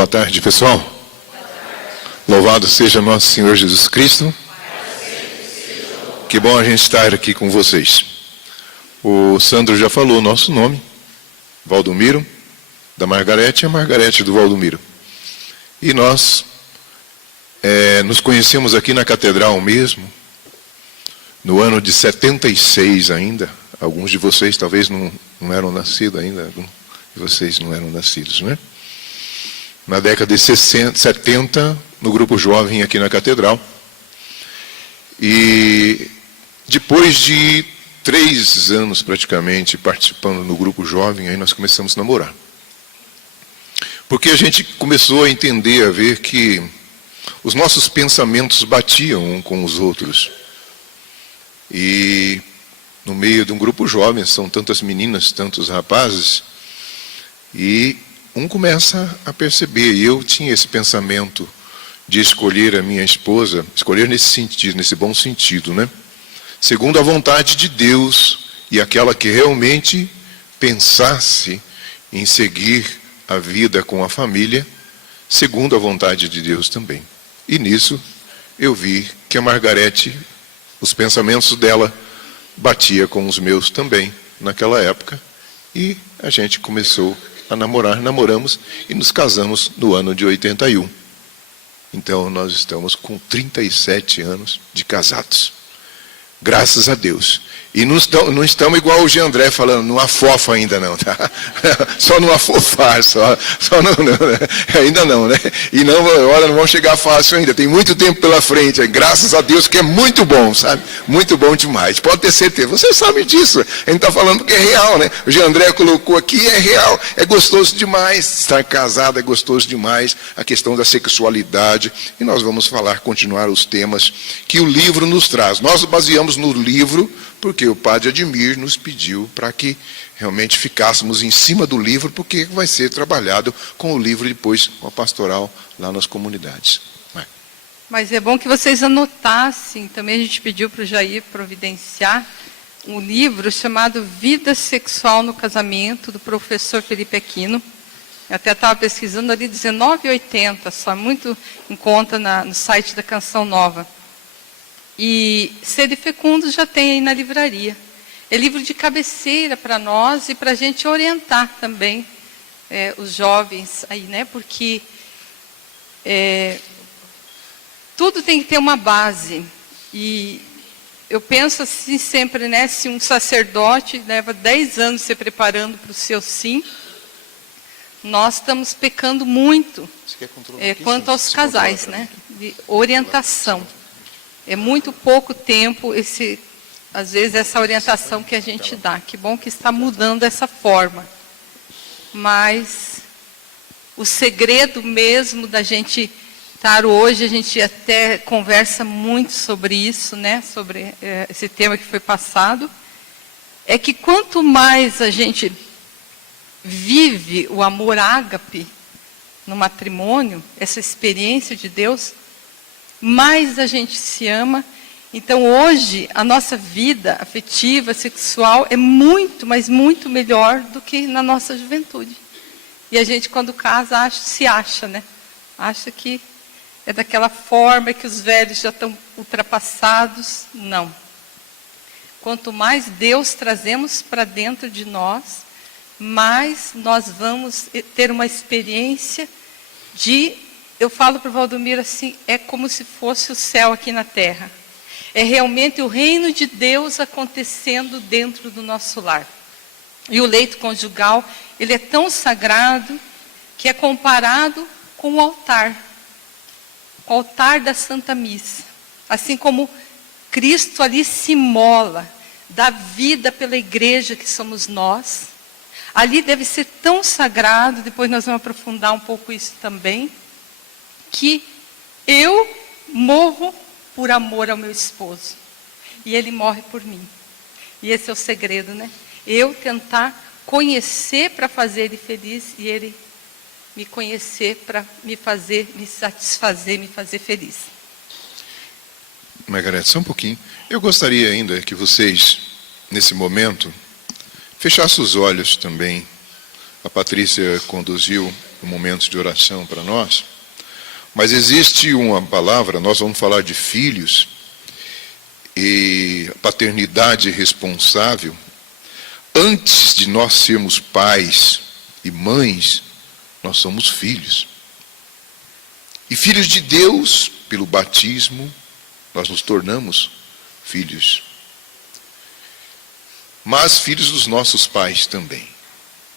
Boa tarde, pessoal. Louvado seja nosso Senhor Jesus Cristo. Que bom a gente estar aqui com vocês. O Sandro já falou o nosso nome, Valdomiro, da Margarete, e a Margarete do Valdomiro. E nós nos conhecemos aqui na Catedral mesmo, no ano de 76 ainda. Alguns de vocês talvez não eram nascidos ainda, alguns de vocês não eram nascidos, né? Na década de 70, no grupo jovem aqui na Catedral. E depois de 3 anos praticamente participando no grupo jovem, aí nós começamos a namorar. Porque a gente começou a entender, a ver que os nossos pensamentos batiam um com os outros. E no meio de um grupo jovem, são tantas meninas, tantos rapazes, e um começa a perceber, e eu tinha esse pensamento de escolher a minha esposa, escolher nesse sentido, nesse bom sentido, né? Segundo a vontade de Deus, e aquela que realmente pensasse em seguir a vida com a família, segundo a vontade de Deus também. E nisso eu vi que a Margarete, os pensamentos dela batia com os meus também, naquela época, e a gente começou a namorar, namoramos e nos casamos no ano de 81. Então nós estamos com 37 anos de casados. Graças a Deus. E não estamos igual o Jean André falando, não afofa ainda não, tá? Só não afofar, só não, ainda não, né? E não, olha, não vamos chegar fácil ainda, tem muito tempo pela frente, graças a Deus que é muito bom, sabe? Muito bom demais, pode ter certeza, você sabe disso, a gente está falando porque é real, né? O Jean André colocou aqui, é real, é gostoso demais, estar casado é gostoso demais, a questão da sexualidade, e nós vamos continuar os temas que o livro nos traz. Nós baseamos no livro, porque o padre Admir nos pediu para que realmente ficássemos em cima do livro, porque vai ser trabalhado com o livro depois, com a pastoral lá nas comunidades. Mas é bom que vocês anotassem, também a gente pediu para o Jair providenciar um livro chamado Vida Sexual no Casamento, do professor Felipe Aquino. Eu até estava pesquisando ali, R$19,80, só muito em conta no site da Canção Nova. E Sede Fecundos já tem aí na livraria. É livro de cabeceira para nós e para a gente orientar também os jovens aí, né? Porque tudo tem que ter uma base. E eu penso assim sempre, né? Se um sacerdote leva 10 anos se preparando para o seu sim, nós estamos pecando muito quanto aos casais, né? De orientação. É muito pouco tempo, às vezes, essa orientação que a gente dá. Que bom que está mudando dessa forma. Mas o segredo mesmo da gente estar hoje, a gente até conversa muito sobre isso, né? Sobre esse tema que foi passado. É que quanto mais a gente vive o amor ágape no matrimônio, essa experiência de Deus, mais a gente se ama. Então hoje a nossa vida afetiva, sexual é muito, mas muito melhor do que na nossa juventude. E a gente quando casa se acha, né? Acha que é daquela forma, que os velhos já estão ultrapassados. Não. Quanto mais Deus trazemos para dentro de nós, mais nós vamos ter uma experiência de... Eu falo para o Valdomiro assim, é como se fosse o céu aqui na terra. É realmente o reino de Deus acontecendo dentro do nosso lar. E o leito conjugal, ele é tão sagrado que é comparado com o altar da Santa Missa. Assim como Cristo ali se imola, dá vida pela igreja que somos nós. Ali deve ser tão sagrado, depois nós vamos aprofundar um pouco isso também, que eu morro por amor ao meu esposo. E ele morre por mim. E esse é o segredo, né? Eu tentar conhecer para fazer ele feliz e ele me conhecer para me satisfazer, me fazer feliz. Margarete, só um pouquinho. Eu gostaria ainda que vocês, nesse momento, fechassem os olhos também. A Patrícia conduziu no momento de oração para nós, mas existe uma palavra, nós vamos falar de filhos e paternidade responsável. Antes de nós sermos pais e mães, nós somos filhos. E filhos de Deus, pelo batismo, nós nos tornamos filhos. Mas filhos dos nossos pais também.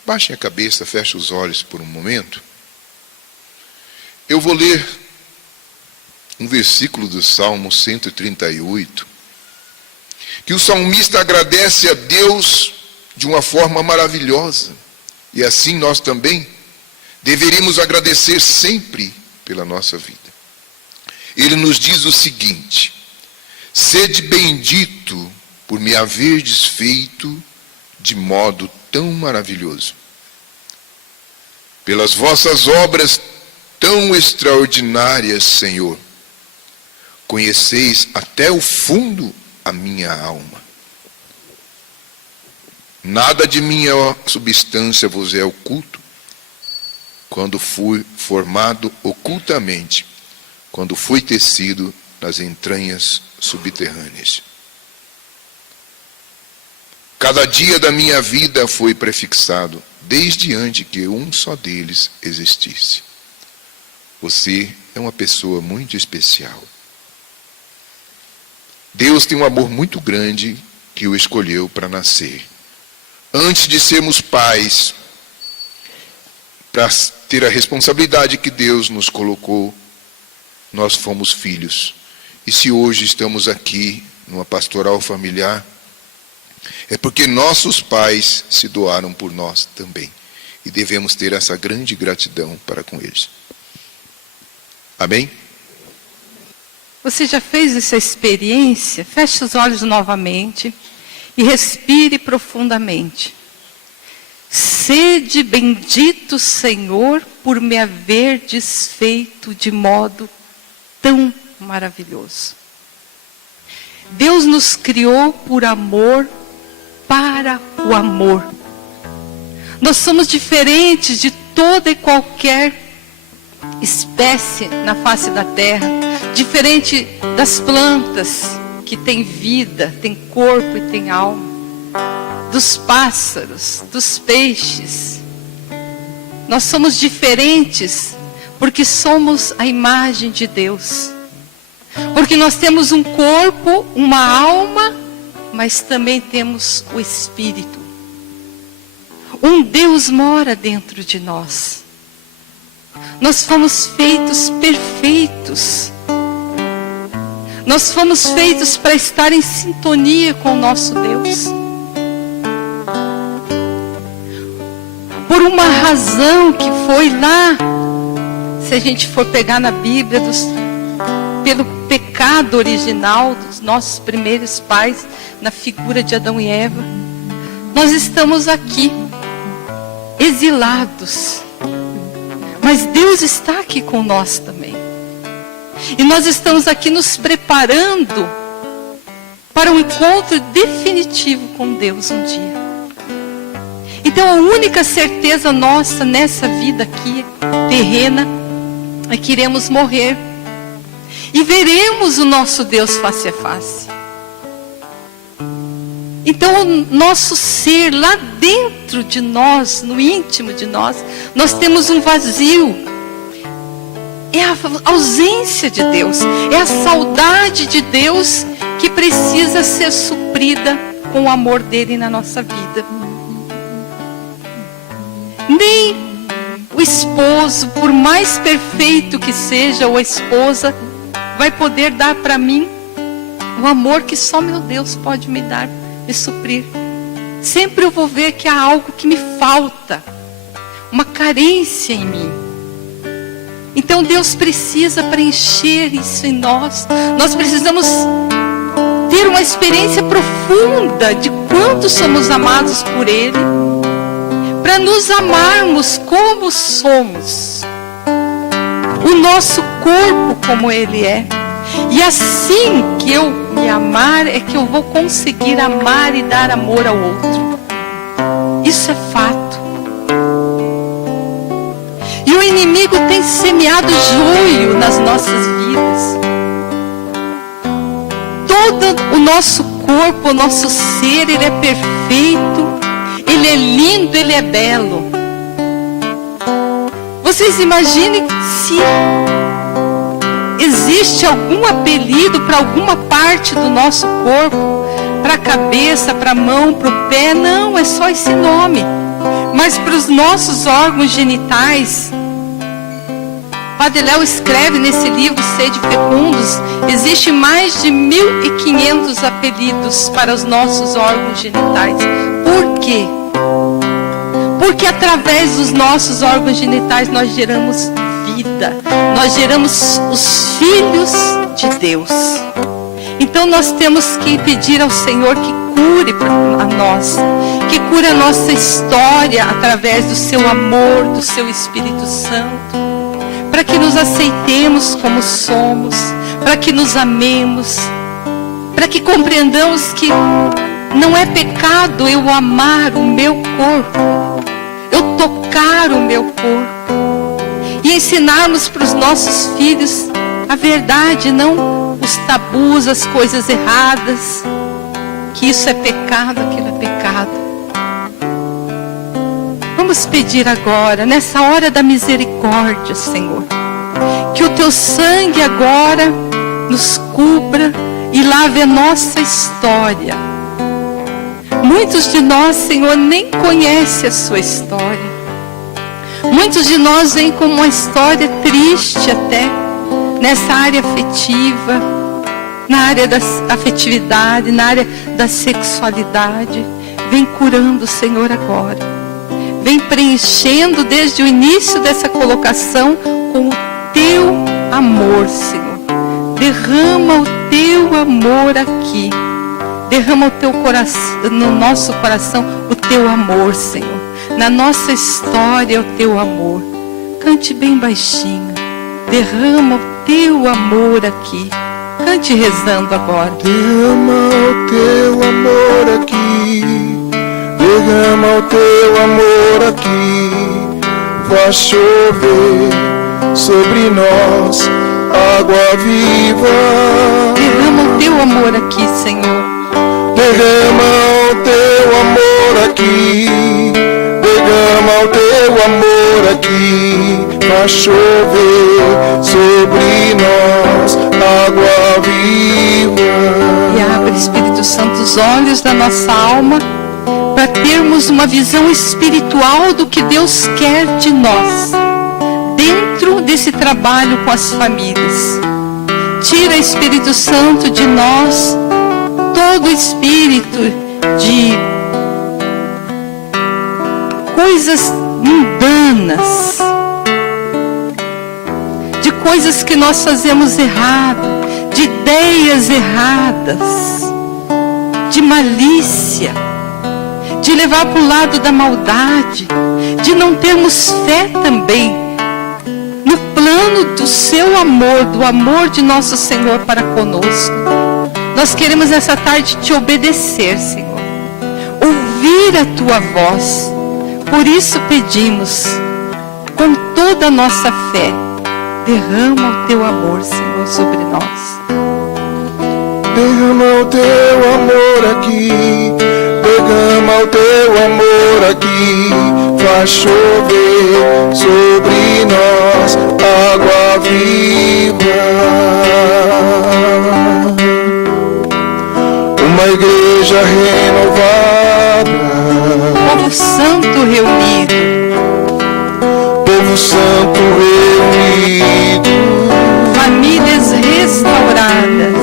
Baixem a cabeça, fechem os olhos por um momento. Eu vou ler um versículo do Salmo 138, que o salmista agradece a Deus de uma forma maravilhosa. E assim nós também deveríamos agradecer sempre pela nossa vida. Ele nos diz o seguinte: sede bendito por me haverdes feito de modo tão maravilhoso. Pelas vossas obras tão extraordinárias, Senhor, conheceis até o fundo a minha alma. Nada de minha substância vos é oculto, quando fui formado ocultamente, quando fui tecido nas entranhas subterrâneas. Cada dia da minha vida foi prefixado, desde antes que um só deles existisse. Você é uma pessoa muito especial. Deus tem um amor muito grande que o escolheu para nascer. Antes de sermos pais, para ter a responsabilidade que Deus nos colocou, nós fomos filhos. E se hoje estamos aqui numa pastoral familiar, é porque nossos pais se doaram por nós também. E devemos ter essa grande gratidão para com eles. Amém? Você já fez essa experiência? Feche os olhos novamente e respire profundamente. Sede bendito, Senhor, por me haver desfeito de modo tão maravilhoso. Deus nos criou por amor, para o amor. Nós somos diferentes de toda e qualquer espécie na face da terra, diferente das plantas que têm vida, têm corpo e têm alma, dos pássaros, dos peixes. Nós somos diferentes porque somos a imagem de Deus. Porque nós temos um corpo, uma alma, mas também temos o Espírito. Um Deus mora dentro de nós. Nós fomos feitos perfeitos. Nós fomos feitos para estar em sintonia com o nosso Deus. Por uma razão que foi lá, se a gente for pegar na Bíblia, pelo pecado original dos nossos primeiros pais, na figura de Adão e Eva, nós estamos aqui, exilados. Mas Deus está aqui com nós também. E nós estamos aqui nos preparando para um encontro definitivo com Deus um dia. Então a única certeza nossa nessa vida aqui, terrena, é que iremos morrer. E veremos o nosso Deus face a face. Então o nosso ser lá dentro de nós, no íntimo de nós, nós temos um vazio. É a ausência de Deus, é a saudade de Deus que precisa ser suprida com o amor dele na nossa vida. Nem o esposo, por mais perfeito que seja, ou a esposa, vai poder dar para mim o amor que só meu Deus pode me dar, me suprir. Sempre eu vou ver que há algo que me falta, uma carência em mim. Então Deus precisa preencher isso em nós. Nós precisamos ter uma experiência profunda de quanto somos amados por Ele, para nos amarmos como somos, o nosso corpo como Ele é. E assim que eu me amar, é que eu vou conseguir amar e dar amor ao outro. Isso é fato. E o inimigo tem semeado joio nas nossas vidas. Todo o nosso corpo, o nosso ser, ele é perfeito, ele é lindo, ele é belo. Vocês imaginem se existe algum apelido para alguma parte do nosso corpo, para a cabeça, para a mão, para o pé. Não, é só esse nome. Mas para os nossos órgãos genitais, Padre Léo escreve nesse livro Sede Fecundos, existe mais de 1.500 apelidos para os nossos órgãos genitais. Por quê? Porque através dos nossos órgãos genitais nós geramos vida, nós geramos os filhos de Deus. Então nós temos que pedir ao Senhor que cure a nós, que cure a nossa história através do seu amor, do seu Espírito Santo, para que nos aceitemos como somos, para que nos amemos, para que compreendamos que não é pecado eu amar o meu corpo, eu tocar o meu corpo, e ensinarmos para os nossos filhos a verdade, não os tabus, as coisas erradas, que isso é pecado, aquilo é pecado. Vamos pedir agora, nessa hora da misericórdia, Senhor, que o teu sangue agora nos cubra e lave a nossa história. Muitos de nós, Senhor, nem conhecem a sua história. Muitos de nós vêm com uma história triste até, nessa área afetiva, na área da afetividade, na área da sexualidade. Vem curando, Senhor, agora. Vem preenchendo desde o início dessa colocação com o teu amor, Senhor. Derrama o teu amor aqui. Derrama o teu coração, no nosso coração, o teu amor, Senhor. Na nossa história, o teu amor. Cante bem baixinho. Derrama o teu amor aqui. Cante rezando agora. Derrama o teu amor aqui. Derrama o teu amor aqui. Faz chover sobre nós água viva. Derrama o teu amor aqui, Senhor. Derrama o teu amor aqui. Derrama o teu amor aqui. Faz chover sobre nós água viva. E abre, Espírito Santo, os olhos da nossa alma, para termos uma visão espiritual do que Deus quer de nós, dentro desse trabalho com as famílias. Tira, Espírito Santo, de nós todo espírito de coisas mundanas, de coisas que nós fazemos errado, de ideias erradas, de malícia, de levar para o lado da maldade, de não termos fé também no plano do seu amor, do amor de nosso Senhor para conosco. Nós queremos essa tarde te obedecer, Senhor, ouvir a tua voz. Por isso pedimos, com toda a nossa fé, derrama o teu amor, Senhor, sobre nós. Derrama o teu amor aqui. Derrama o teu amor aqui. Faz chover sobre nós água viva. Uma igreja renovada. Povo santo reunido. Povo santo reunido. Famílias restauradas.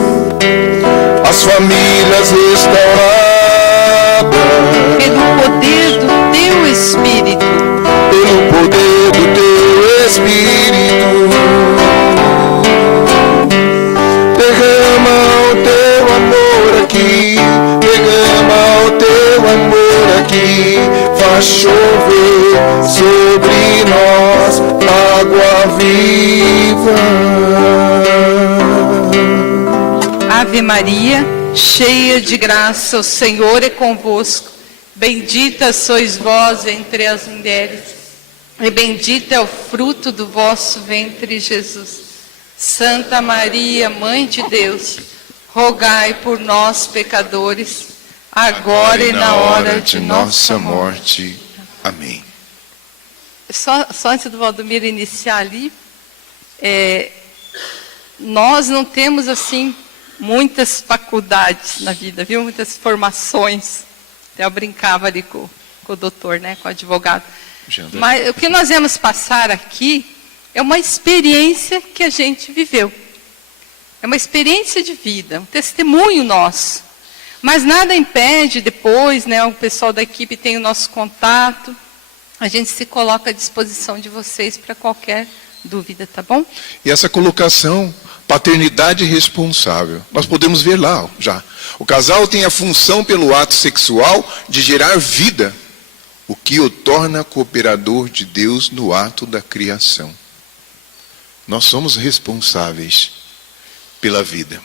As famílias restauradas. Pelo poder do teu Espírito. Pelo poder do teu Espírito. Derrama o teu amor aqui. Derrama o teu amor aqui. Faz chover sobre nós água viva. Ave Maria, cheia de graça, o Senhor é convosco. Bendita sois vós entre as mulheres, e bendito é o fruto do vosso ventre, Jesus. Santa Maria, Mãe de Deus, rogai por nós, pecadores, agora e na hora de nossa morte. Amém. Só antes do Valdomiro iniciar ali, nós não temos, assim, muitas faculdades na vida, viu? Muitas formações. Até eu brincava ali com o doutor, né? Com o advogado. Mas o que nós vamos passar aqui é uma experiência que a gente viveu. É uma experiência de vida, um testemunho nosso. Mas nada impede depois, né? O pessoal da equipe tem o nosso contato. A gente se coloca à disposição de vocês para qualquer dúvida, tá bom? E essa colocação, paternidade responsável, nós podemos ver lá já. O casal tem a função pelo ato sexual de gerar vida, o que o torna cooperador de Deus no ato da criação. Nós somos responsáveis pela vida.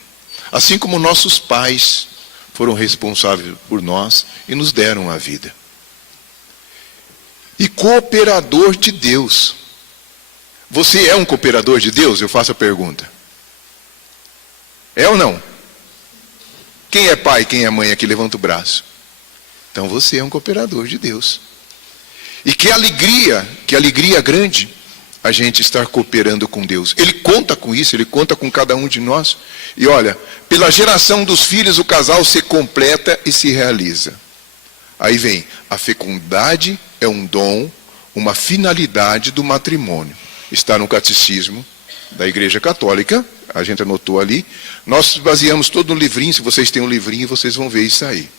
Assim como nossos pais foram responsáveis por nós e nos deram a vida. E cooperador de Deus. Você é um cooperador de Deus? Eu faço a pergunta. É ou não? Quem é pai, quem é mãe aqui? Levanta o braço. Então você é um cooperador de Deus. E que alegria grande a gente estar cooperando com Deus. Ele conta com isso, Ele conta com cada um de nós. E olha, pela geração dos filhos o casal se completa e se realiza. Aí vem, a fecundidade é um dom, uma finalidade do matrimônio. Está no catecismo da Igreja Católica, a gente anotou ali. Nós baseamos todo no livrinho, se vocês têm um livrinho, vocês vão ver isso aí.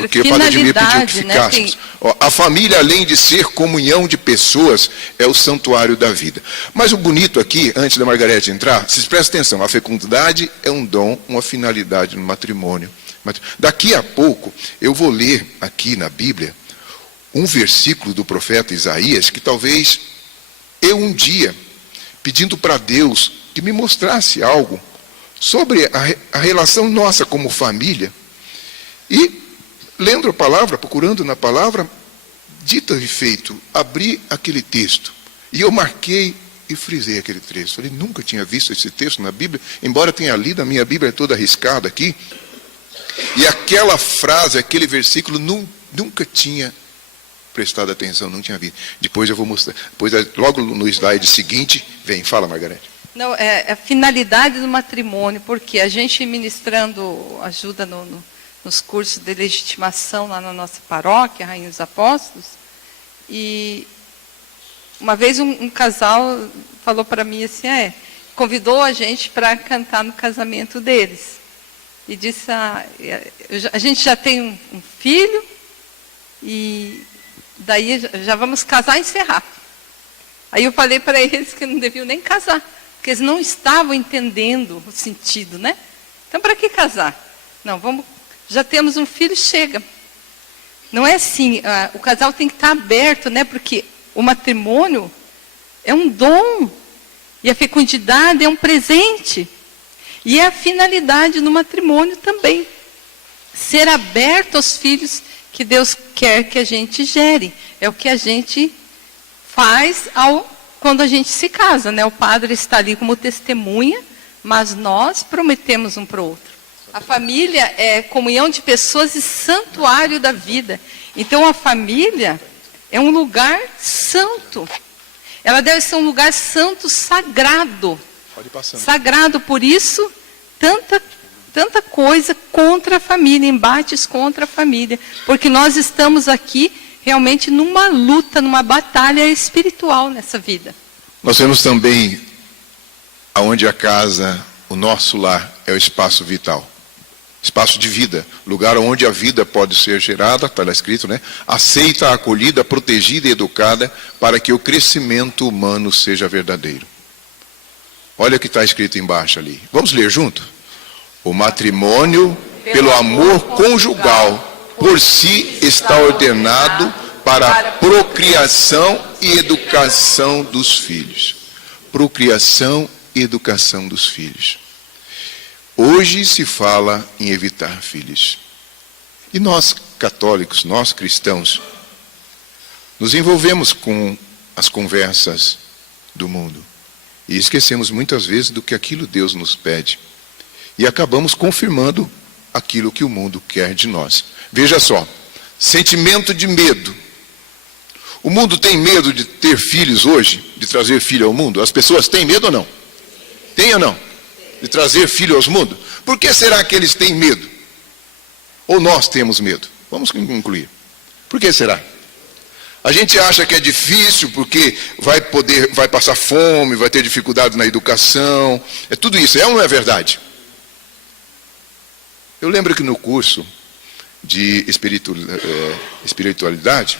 Porque o Padre Edmir pediu que ficássemos. Né? A família, além de ser comunhão de pessoas, é o santuário da vida. Mas o bonito aqui, antes da Margarete entrar, vocês prestem atenção, a fecundidade é um dom, uma finalidade no matrimônio. Daqui a pouco, eu vou ler aqui na Bíblia, um versículo do profeta Isaías, que talvez eu um dia, pedindo para Deus que me mostrasse algo sobre a relação nossa como família, e lendo a palavra, procurando na palavra, dito e feito, abri aquele texto, e eu marquei e frisei aquele texto. Falei, nunca tinha visto esse texto na Bíblia, embora tenha lido, a minha Bíblia é toda arriscada aqui, e aquela frase, aquele versículo, nunca tinha prestado atenção, não tinha visto. Depois eu vou mostrar. Depois, logo no slide seguinte, vem. Fala, Margarete. Não, é a finalidade do matrimônio, porque a gente ministrando ajuda nos cursos de legitimação lá na nossa paróquia, Rainha dos Apóstolos, e uma vez um casal falou para mim assim, convidou a gente para cantar no casamento deles. E disse, a gente já tem um filho, e daí já vamos casar e encerrar. Aí eu falei para eles que não deviam nem casar, porque eles não estavam entendendo o sentido, né? Então, para que casar? Não, já temos um filho, chega. Não é assim, o casal tem que estar aberto, né? Porque o matrimônio é um dom, e a fecundidade é um presente. E é a finalidade do matrimônio também. Ser aberto aos filhos que Deus quer que a gente gere. É o que a gente faz quando a gente se casa, né? O padre está ali como testemunha, mas nós prometemos um para o outro. A família é comunhão de pessoas e santuário da vida. Então a família é um lugar santo. Ela deve ser um lugar santo, sagrado. Sagrado, por isso, tanta coisa contra a família, embates contra a família. Porque nós estamos aqui realmente numa luta, numa batalha espiritual nessa vida. Nós temos também, aonde a casa, o nosso lar, é o espaço vital. Espaço de vida, lugar onde a vida pode ser gerada, está lá escrito, né? Aceita, acolhida, protegida e educada para que o crescimento humano seja verdadeiro. Olha o que está escrito embaixo ali. Vamos ler junto? O matrimônio, pelo amor conjugal, por si está ordenado para a procriação e educação dos filhos. Procriação e educação dos filhos. Hoje se fala em evitar filhos. E nós, católicos, nós cristãos, nos envolvemos com as conversas do mundo. E esquecemos muitas vezes do que aquilo Deus nos pede. E acabamos confirmando aquilo que o mundo quer de nós. Veja só, sentimento de medo. O mundo tem medo de ter filhos hoje, de trazer filho ao mundo? As pessoas têm medo ou não? Tem ou não? De trazer filho ao mundo? Por que será que eles têm medo? Ou nós temos medo? Vamos concluir. Por que será? A gente acha que é difícil porque vai passar fome, vai ter dificuldade na educação. É tudo isso, é ou não é verdade? Eu lembro que no curso de espiritualidade,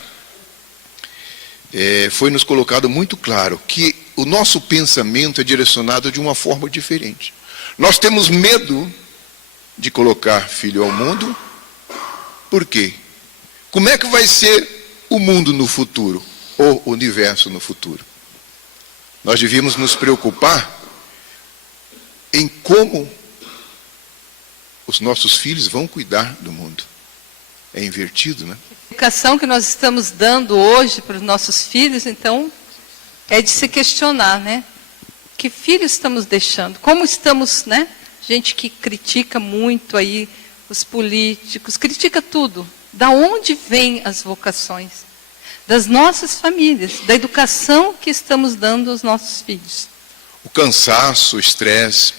foi nos colocado muito claro que o nosso pensamento é direcionado de uma forma diferente. Nós temos medo de colocar filho ao mundo. Por quê? Como é que vai ser o mundo no futuro, ou o universo no futuro? Nós devíamos nos preocupar em como os nossos filhos vão cuidar do mundo. É invertido, né? A educação que nós estamos dando hoje para os nossos filhos, então, é de se questionar, né? Que filhos estamos deixando? Como estamos, né? Gente que critica muito aí os políticos, critica tudo. Da onde vêm as vocações? Das nossas famílias, da educação que estamos dando aos nossos filhos. O cansaço, o estresse,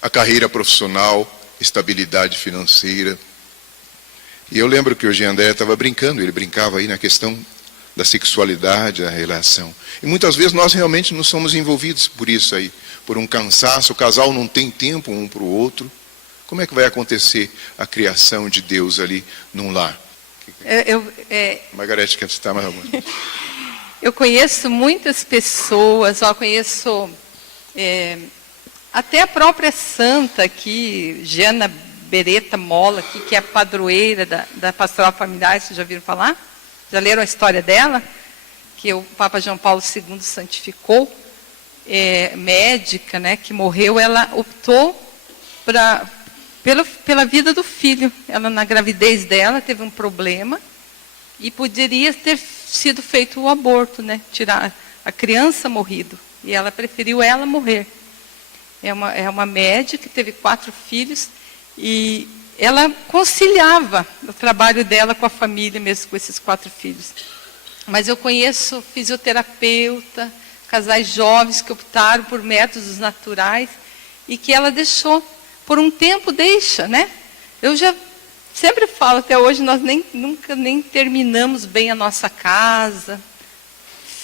a carreira profissional, estabilidade financeira. E eu lembro que o Jean André estava brincando, ele brincava aí na questão da sexualidade, da relação. E muitas vezes nós realmente não somos envolvidos por isso aí, por um cansaço, o casal não tem tempo um para o outro. Como é que vai acontecer a criação de Deus ali num lar? Margarete, quer citar mais alguma? Eu conheço muitas pessoas, conheço até a própria santa aqui, Jana Beretta Mola, aqui, que é a padroeira da Pastoral Familiar, vocês já viram falar? Já leram a história dela? Que o Papa João Paulo II santificou, médica, né, que morreu, ela optou pela vida do filho. Ela, na gravidez dela, teve um problema e poderia ter sido feito o aborto, né? Tirar a criança morrido. E ela preferiu ela morrer. É uma médica que teve 4 filhos e ela conciliava o trabalho dela com a família, mesmo com esses 4 filhos. Mas eu conheço fisioterapeuta, casais jovens que optaram por métodos naturais e que ela deixou. Por um tempo deixa, né? Eu já sempre falo, até hoje nós nunca terminamos bem a nossa casa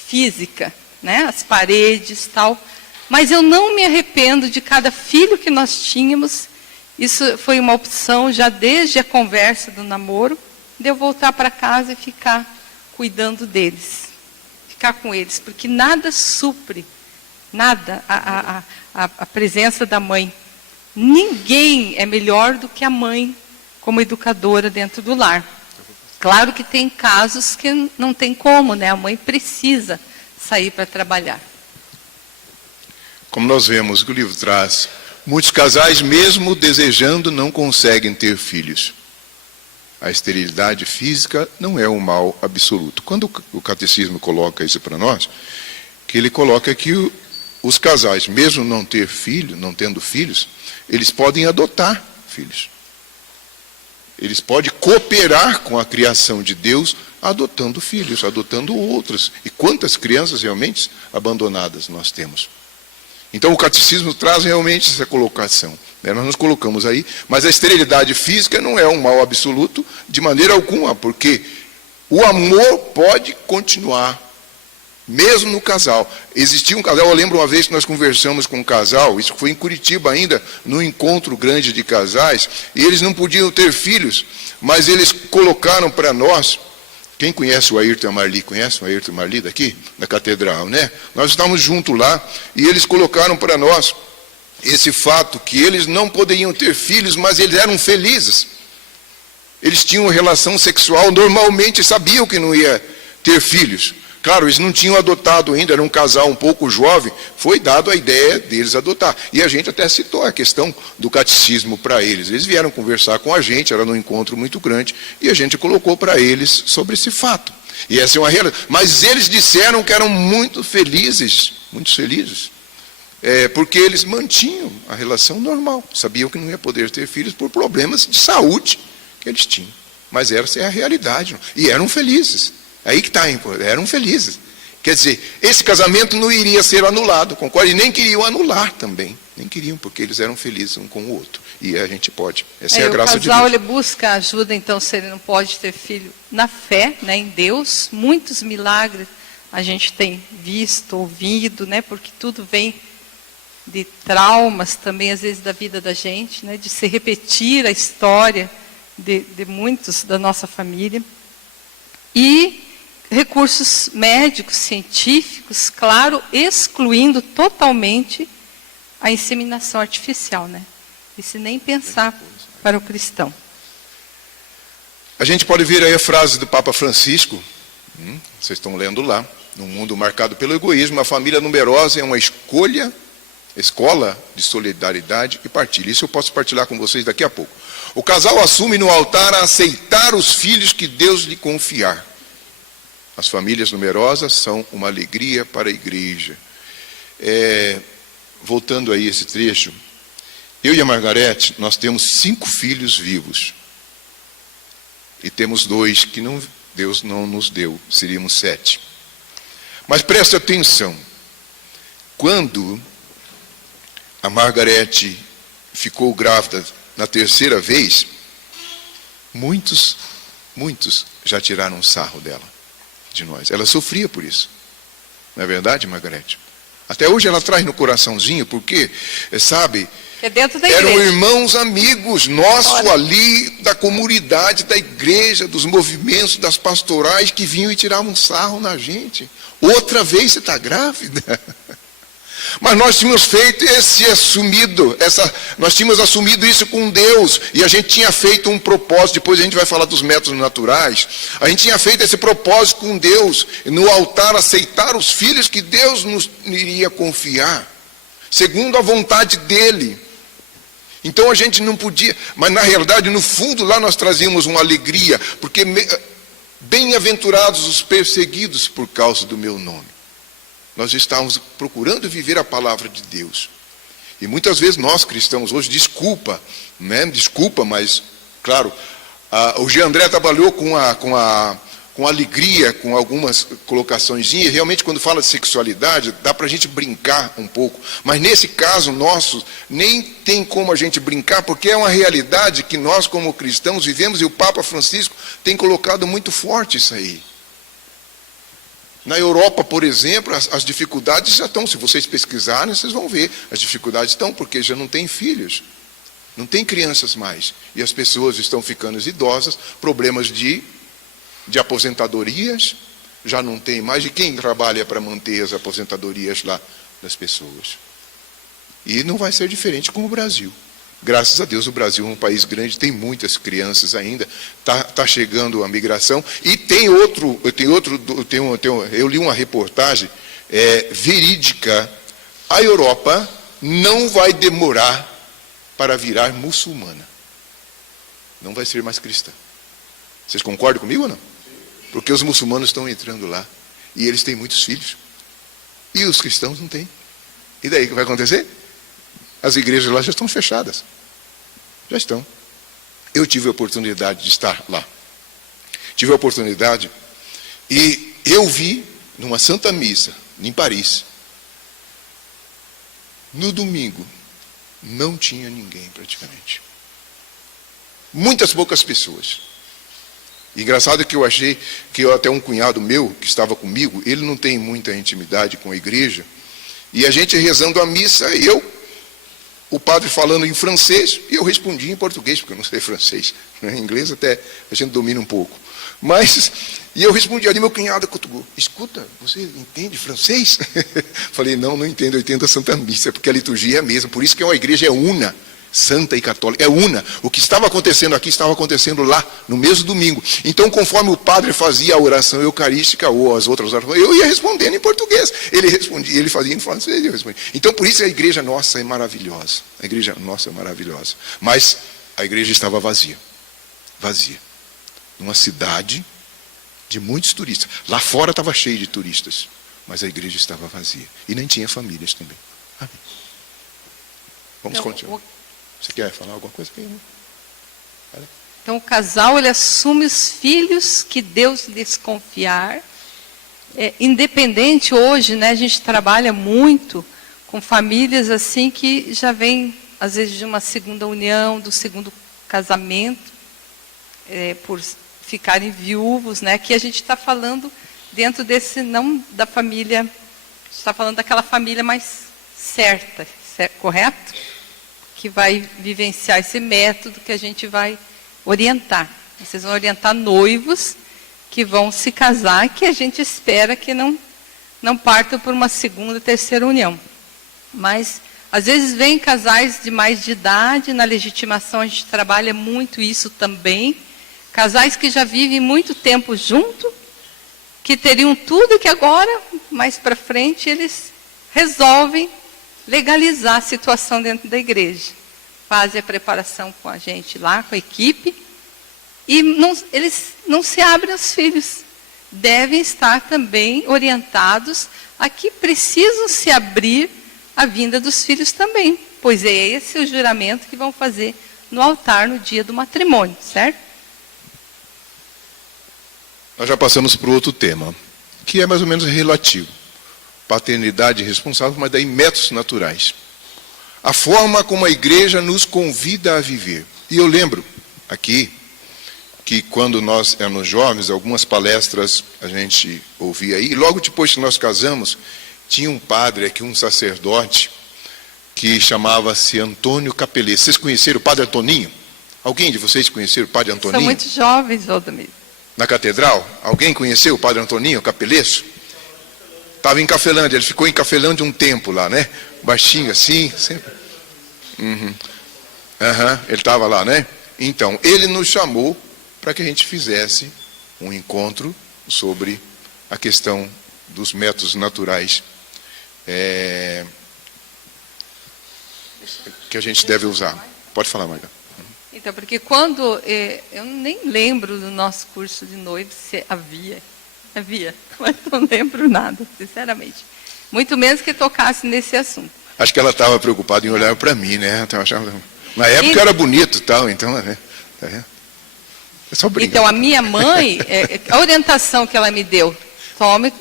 física, né? As paredes, tal. Mas eu não me arrependo de cada filho que nós tínhamos. Isso foi uma opção já desde a conversa do namoro, de eu voltar para casa e ficar cuidando deles, ficar com eles, porque nada supre, nada a presença da mãe. Ninguém é melhor do que a mãe como educadora dentro do lar. Claro que tem casos que não tem como, né? A mãe precisa sair para trabalhar. Como nós vemos que o livro traz, muitos casais, mesmo desejando, não conseguem ter filhos. A esterilidade física não é um mal absoluto. Quando o catecismo coloca isso para nós, que ele coloca que os casais, mesmo não tendo filhos, eles podem adotar filhos. Eles podem cooperar com a criação de Deus, adotando filhos, adotando outros. E quantas crianças realmente abandonadas nós temos? Então o catecismo traz realmente essa colocação. Nós nos colocamos aí, mas a esterilidade física não é um mal absoluto de maneira alguma, porque o amor pode continuar. Mesmo no casal. Existia um casal, eu lembro uma vez que nós conversamos com um casal, isso foi em Curitiba ainda, num encontro grande de casais, e eles não podiam ter filhos, mas eles colocaram para nós, quem conhece o Ayrton Marli, conhece o Ayrton Marli daqui? Da Catedral, né? Nós estávamos juntos lá, e eles colocaram para nós esse fato, que eles não poderiam ter filhos, mas eles eram felizes. Eles tinham relação sexual, normalmente sabiam que não ia ter filhos, Claro, eles não tinham adotado ainda, era um casal um pouco jovem, foi dado a ideia deles adotar. E a gente até citou a questão do catecismo para eles. Eles vieram conversar com a gente, era num encontro muito grande, e a gente colocou para eles sobre esse fato. E essa é uma realidade. Mas eles disseram que eram muito felizes, porque eles mantinham a relação normal. Sabiam que não ia poder ter filhos por problemas de saúde que eles tinham. Mas essa é a realidade. E eram felizes. Aí que está, eram felizes. Quer dizer, esse casamento não iria ser anulado, concorda? E nem queriam anular também. Nem queriam, porque eles eram felizes um com o outro. E a gente pode. Essa é a graça de Deus. O casal, ele busca ajuda, então, se ele não pode ter filho, na fé, né, em Deus. Muitos milagres a gente tem visto, ouvido, né, porque tudo vem de traumas também, às vezes, da vida da gente, né, de se repetir a história de muitos da nossa família. E recursos médicos, científicos, claro, excluindo totalmente a inseminação artificial, né? E se nem pensar para o cristão. A gente pode ver aí a frase do Papa Francisco, vocês estão lendo lá, num mundo marcado pelo egoísmo, a família numerosa é uma escola de solidariedade e partilha. Isso eu posso partilhar com vocês daqui a pouco. O casal assume no altar a aceitar os filhos que Deus lhe confiar. As famílias numerosas são uma alegria para a igreja. Voltando aí esse trecho, eu e a Margarete, nós temos 5 filhos vivos. E temos 2 que Deus não nos deu, seríamos 7. Mas preste atenção, quando a Margarete ficou grávida na 3ª vez, muitos já tiraram sarro dela, de nós. Ela sofria por isso. Não é verdade, Margarete? Até hoje ela traz no coraçãozinho, porque, sabe, é dentro da igreja. Eram irmãos amigos nossos ali, da comunidade, da igreja, dos movimentos, das pastorais, que vinham e tiravam sarro na gente. Outra vez você está grávida? Mas nós tínhamos feito nós tínhamos assumido isso com Deus, e a gente tinha feito um propósito, depois a gente vai falar dos métodos naturais, a gente tinha feito esse propósito com Deus, no altar aceitar os filhos que Deus nos iria confiar, segundo a vontade dEle. Então a gente não podia, mas na realidade, no fundo lá nós trazíamos uma alegria, porque bem-aventurados os perseguidos por causa do meu nome. Nós estávamos procurando viver a palavra de Deus. E muitas vezes nós cristãos, hoje, desculpa, mas, claro, o Jean André trabalhou com alegria, com algumas colocações, e realmente quando fala de sexualidade, dá para a gente brincar um pouco. Mas nesse caso nosso, nem tem como a gente brincar, porque é uma realidade que nós como cristãos vivemos, e o Papa Francisco tem colocado muito forte isso aí. Na Europa, por exemplo, as dificuldades já estão, se vocês pesquisarem, vocês vão ver, as dificuldades estão, porque já não tem filhos, não tem crianças mais, e as pessoas estão ficando idosas, problemas de aposentadorias, já não tem mais, e quem trabalha para manter as aposentadorias lá das pessoas? E não vai ser diferente com o Brasil. Graças a Deus o Brasil é um país grande, tem muitas crianças ainda, tá chegando a migração. E eu li uma reportagem verídica, a Europa não vai demorar para virar muçulmana. Não vai ser mais cristã. Vocês concordam comigo ou não? Porque os muçulmanos estão entrando lá, e eles têm muitos filhos, e os cristãos não têm. E daí o que vai acontecer? As igrejas lá já estão fechadas. Já estão. Eu tive a oportunidade de estar lá. Tive a oportunidade e eu vi numa Santa Missa, em Paris, no domingo, não tinha ninguém praticamente. Muitas poucas pessoas. Engraçado que eu achei que até um cunhado meu, que estava comigo, ele não tem muita intimidade com a igreja, e a gente rezando a missa, o padre falando em francês, e eu respondi em português, porque eu não sei francês. Em inglês até a gente domina um pouco. E eu respondi ali, meu cunhado cutucou: escuta, você entende francês? Falei, não entendo, eu entendo a Santa Missa, porque a liturgia é a mesma, por isso que a igreja é una. santa e católica, é una. O que estava acontecendo aqui estava acontecendo lá, no mesmo domingo. Então, conforme o padre fazia a oração eucarística ou as outras orações, eu ia respondendo em português. Ele respondia, ele fazia em francês, eu respondia. Então, por isso a igreja nossa é maravilhosa. A igreja nossa é maravilhosa. Mas a igreja estava vazia. Vazia. Numa cidade de muitos turistas. Lá fora estava cheio de turistas, mas a igreja estava vazia. E nem tinha famílias também. Amém. Vamos continuar. Você quer falar alguma coisa? Então o casal, ele assume os filhos que Deus lhes confiar. Independente hoje, né, a gente trabalha muito com famílias assim que já vêm, às vezes, de uma segunda união, do segundo casamento, por ficarem viúvos, né? Que a gente está falando dentro desse, não da família, está falando daquela família mais certa, correto? Que vai vivenciar esse método que a gente vai orientar. Vocês vão orientar noivos que vão se casar, que a gente espera que não partam por uma segunda, terceira união. Mas, às vezes, vem casais de mais de idade, na legitimação a gente trabalha muito isso também. Casais que já vivem muito tempo junto, que teriam tudo que agora, mais para frente, eles resolvem legalizar a situação dentro da igreja. Fazem a preparação com a gente lá, com a equipe, e eles não se abrem aos filhos. Devem estar também orientados a que precisam se abrir à vinda dos filhos também, pois é esse o juramento que vão fazer no altar no dia do matrimônio, certo? Nós já passamos para outro tema, que é mais ou menos relativo. Paternidade responsável, mas daí métodos naturais. A forma como a igreja nos convida a viver. E eu lembro aqui que quando nós éramos jovens, algumas palestras a gente ouvia aí, e logo depois que nós casamos, tinha um padre aqui, um sacerdote, que chamava-se Antônio Capelês. Vocês conheceram o padre Antoninho? Alguém de vocês conheceram o padre Antoninho? São muito jovens, Odamir. Na catedral? Alguém conheceu o padre Antoninho Capelês? Estava em Cafelândia, ele ficou em Cafelândia um tempo lá, né? Baixinho assim, sempre. Ele estava lá, né? Então, ele nos chamou para que a gente fizesse um encontro sobre a questão dos métodos naturais que a gente deve usar. Pode falar, Marga. Então, porque quando, eu nem lembro do nosso curso de noivo se havia, mas não lembro nada, sinceramente. Muito menos que tocasse nesse assunto. Acho que ela estava preocupada em olhar para mim, né? Na época era bonito e tal, então... É só brincar. Então, a minha mãe, a orientação que ela me deu, tome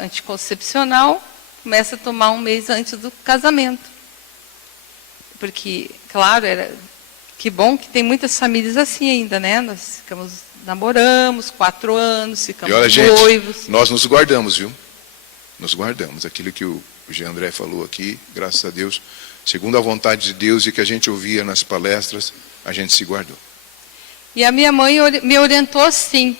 anticoncepcional, começa a tomar um mês antes do casamento. Porque, claro, que bom que tem muitas famílias assim ainda, né? Nós namoramos 4 anos, ficamos e olha, noivos. Gente, nós nos guardamos, viu? Nos guardamos. Aquilo que o Jean André falou aqui, graças a Deus, segundo a vontade de Deus e que a gente ouvia nas palestras, a gente se guardou. E a minha mãe me orientou assim.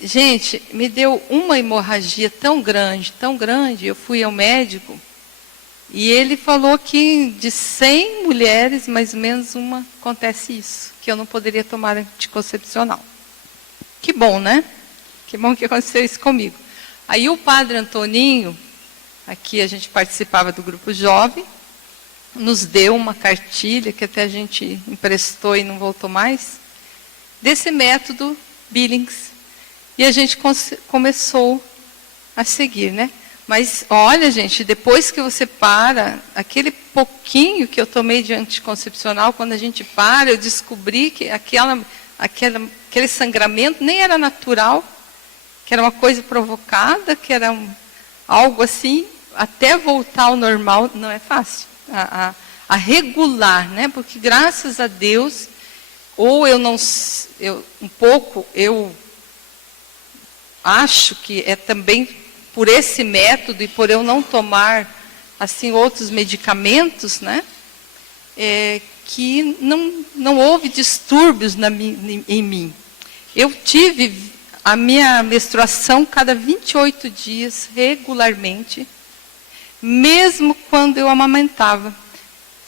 Gente, me deu uma hemorragia tão grande, eu fui ao médico, e ele falou que de 100 mulheres, mais ou menos uma, acontece isso, que eu não poderia tomar anticoncepcional. Que bom, né? Que bom que aconteceu isso comigo. Aí o padre Antoninho, aqui a gente participava do grupo jovem, nos deu uma cartilha, que até a gente emprestou e não voltou mais, desse método Billings. E a gente começou a seguir, né? Mas, olha, gente, depois que você para, aquele pouquinho que eu tomei de anticoncepcional, quando a gente para, eu descobri que aquele sangramento nem era natural, que era uma coisa provocada, que era algo assim, até voltar ao normal, não é fácil. A regular, né? Porque graças a Deus, ou eu acho que é também por esse método e por eu não tomar assim outros medicamentos, né? Que não houve distúrbios em mim. Eu tive a minha menstruação cada 28 dias regularmente, mesmo quando eu amamentava.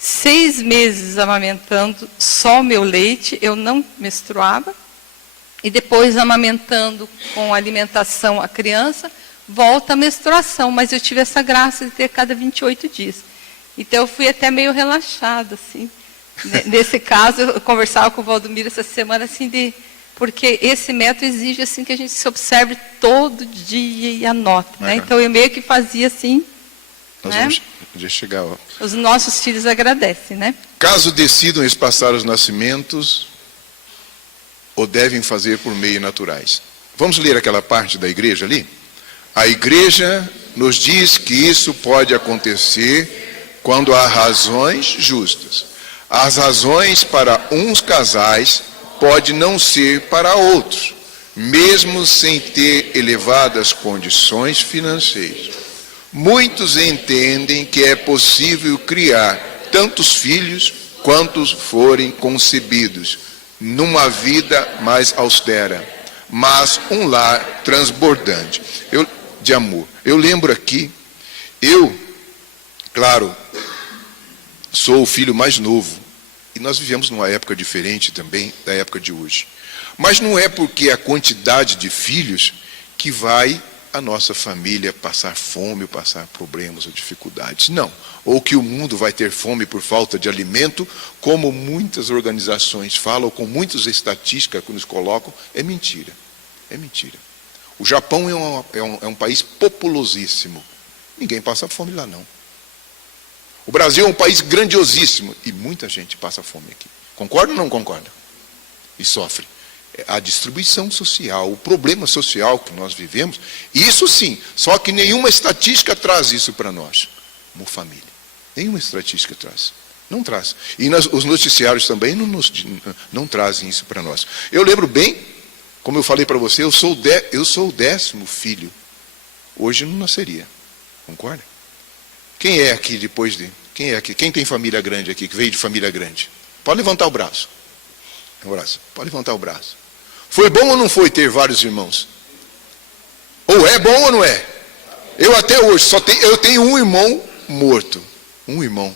6 meses amamentando só o meu leite, eu não menstruava. E depois amamentando com alimentação a criança, volta a menstruação. Mas eu tive essa graça de ter cada 28 dias. Então eu fui até meio relaxada, assim. Nesse caso, eu conversava com o Valdomiro essa semana, assim, porque esse método exige assim que a gente se observe todo dia e anote, né? Então eu meio que fazia assim. Nós né? vamos já chegar. Ó. Os nossos filhos agradecem, né? Caso decidam espaçar os nascimentos, ou devem fazer por meios naturais. Vamos ler aquela parte da igreja ali? A igreja nos diz que isso pode acontecer quando há razões justas. As razões para uns casais pode não ser para outros, mesmo sem ter elevadas condições financeiras. Muitos entendem que é possível criar tantos filhos quantos forem concebidos, numa vida mais austera, mas um lar transbordante de amor. Eu lembro aqui, claro, sou o filho mais novo, e nós vivemos numa época diferente também da época de hoje. Mas não é porque a quantidade de filhos que vai a nossa família passar fome, passar problemas ou dificuldades. Não. Ou que o mundo vai ter fome por falta de alimento, como muitas organizações falam, com muitas estatísticas que nos colocam, é mentira. É mentira. O Japão é um país populosíssimo. Ninguém passa fome lá, não. O Brasil é um país grandiosíssimo e muita gente passa fome aqui. Concorda ou não concorda? E sofre. A distribuição social, o problema social que nós vivemos, isso sim, só que nenhuma estatística traz isso para nós, como família. Nenhuma estatística traz. Não traz. E os noticiários também não trazem isso para nós. Eu lembro bem, como eu falei para você, eu sou o 10º filho. Hoje não nasceria. Concorda? Quem é aqui depois de... Quem é aqui? Quem tem família grande aqui, que veio de família grande? Pode levantar o braço. Pode levantar o braço. Foi bom ou não foi ter vários irmãos? Ou é bom ou não é? Eu até hoje eu tenho um irmão morto. Um irmão.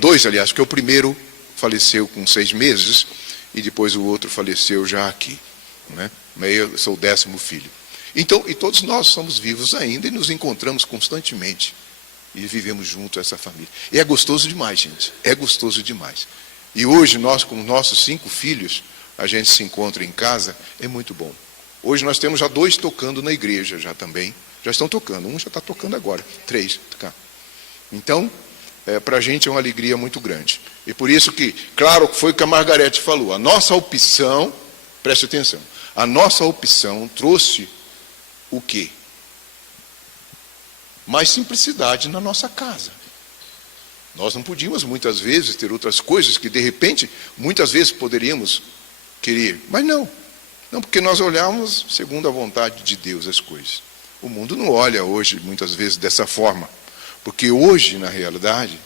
Dois, aliás, porque o primeiro faleceu com 6 meses e depois o outro faleceu já aqui. Né? Eu sou o 10º filho. Então, e todos nós somos vivos ainda e nos encontramos constantemente. E vivemos junto essa família. E é gostoso demais, gente. É gostoso demais. E hoje nós, com nossos 5 filhos, a gente se encontra em casa, é muito bom. Hoje nós temos já 2 tocando na igreja já também. Já estão tocando, um já está tocando agora, 3. Tá. Então, para a gente é uma alegria muito grande. E por isso que, claro, foi o que a Margarete falou, a nossa opção, preste atenção, a nossa opção trouxe o quê? Mais simplicidade na nossa casa. Nós não podíamos muitas vezes ter outras coisas que de repente, muitas vezes poderíamos querer, mas não, porque nós olhamos segundo a vontade de Deus as coisas. O mundo não olha hoje muitas vezes dessa forma, porque hoje na realidade,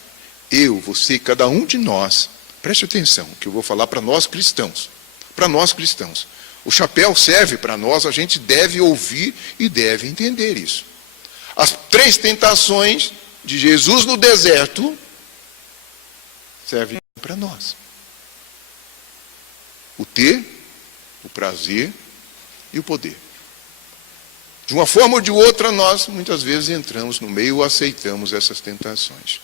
eu, você, cada um de nós, preste atenção, que eu vou falar para nós cristãos, o chapéu serve para nós, a gente deve ouvir e deve entender isso. As 3 tentações de Jesus no deserto servem para nós. O ter, o prazer e o poder. De uma forma ou de outra, nós muitas vezes entramos no meio ou aceitamos essas tentações.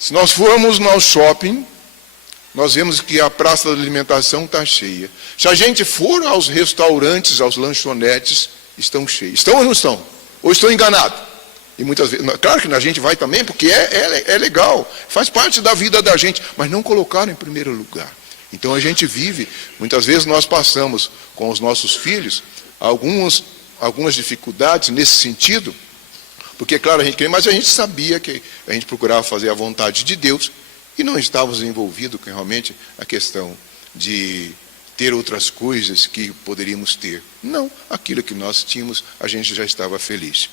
Se nós formos ao shopping, nós vemos que a praça da alimentação está cheia. Se a gente for aos restaurantes, aos lanchonetes, estão cheios. Estão ou não estão? Ou estou enganado? E muitas vezes, claro que a gente vai também, porque é legal, faz parte da vida da gente, mas não colocaram em primeiro lugar. Então a gente vive, muitas vezes nós passamos com os nossos filhos algumas dificuldades nesse sentido, porque claro, a gente queria, mas a gente sabia que a gente procurava fazer a vontade de Deus e não estávamos envolvidos com realmente a questão de ter outras coisas que poderíamos ter. Não, aquilo que nós tínhamos, a gente já estava feliz.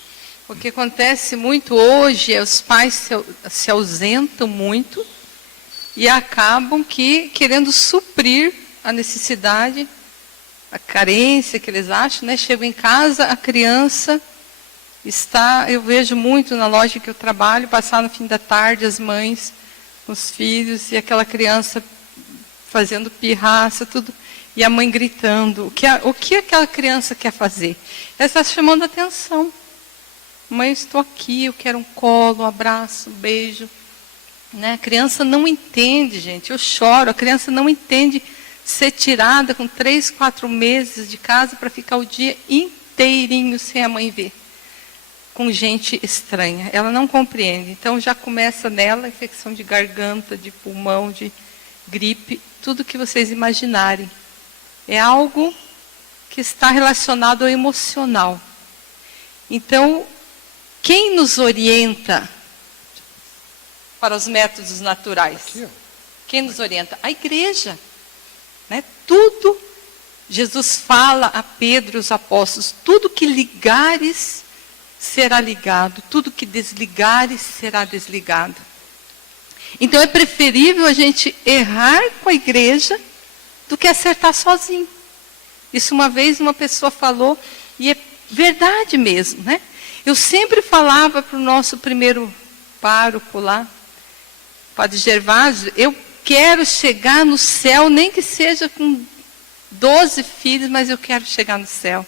O que acontece muito hoje é os pais se ausentam muito e acabam querendo suprir a necessidade, a carência que eles acham, né? Chegam em casa, a criança eu vejo muito na loja que eu trabalho, passar no fim da tarde as mães, os filhos, e aquela criança fazendo pirraça, tudo, e a mãe gritando. O que aquela criança quer fazer? Ela está chamando a atenção. Mãe, eu estou aqui, eu quero um colo, um abraço, um beijo. Né? A criança não entende, gente. Eu choro, a criança não entende ser tirada com 3, 4 meses de casa para ficar o dia inteirinho sem a mãe ver, com gente estranha. Ela não compreende. Então já começa nela infecção de garganta, de pulmão, de gripe, tudo que vocês imaginarem. É algo que está relacionado ao emocional. Então, quem nos orienta para os métodos naturais? Quem nos orienta? A igreja. Né? Tudo, Jesus fala a Pedro e os apóstolos, tudo que ligares será ligado, tudo que desligares será desligado. Então é preferível a gente errar com a igreja do que acertar sozinho. Isso uma vez uma pessoa falou, e é verdade mesmo, né? Eu sempre falava para o nosso primeiro pároco lá, Padre Gervásio, eu quero chegar no céu, nem que seja com 12 filhos, mas eu quero chegar no céu.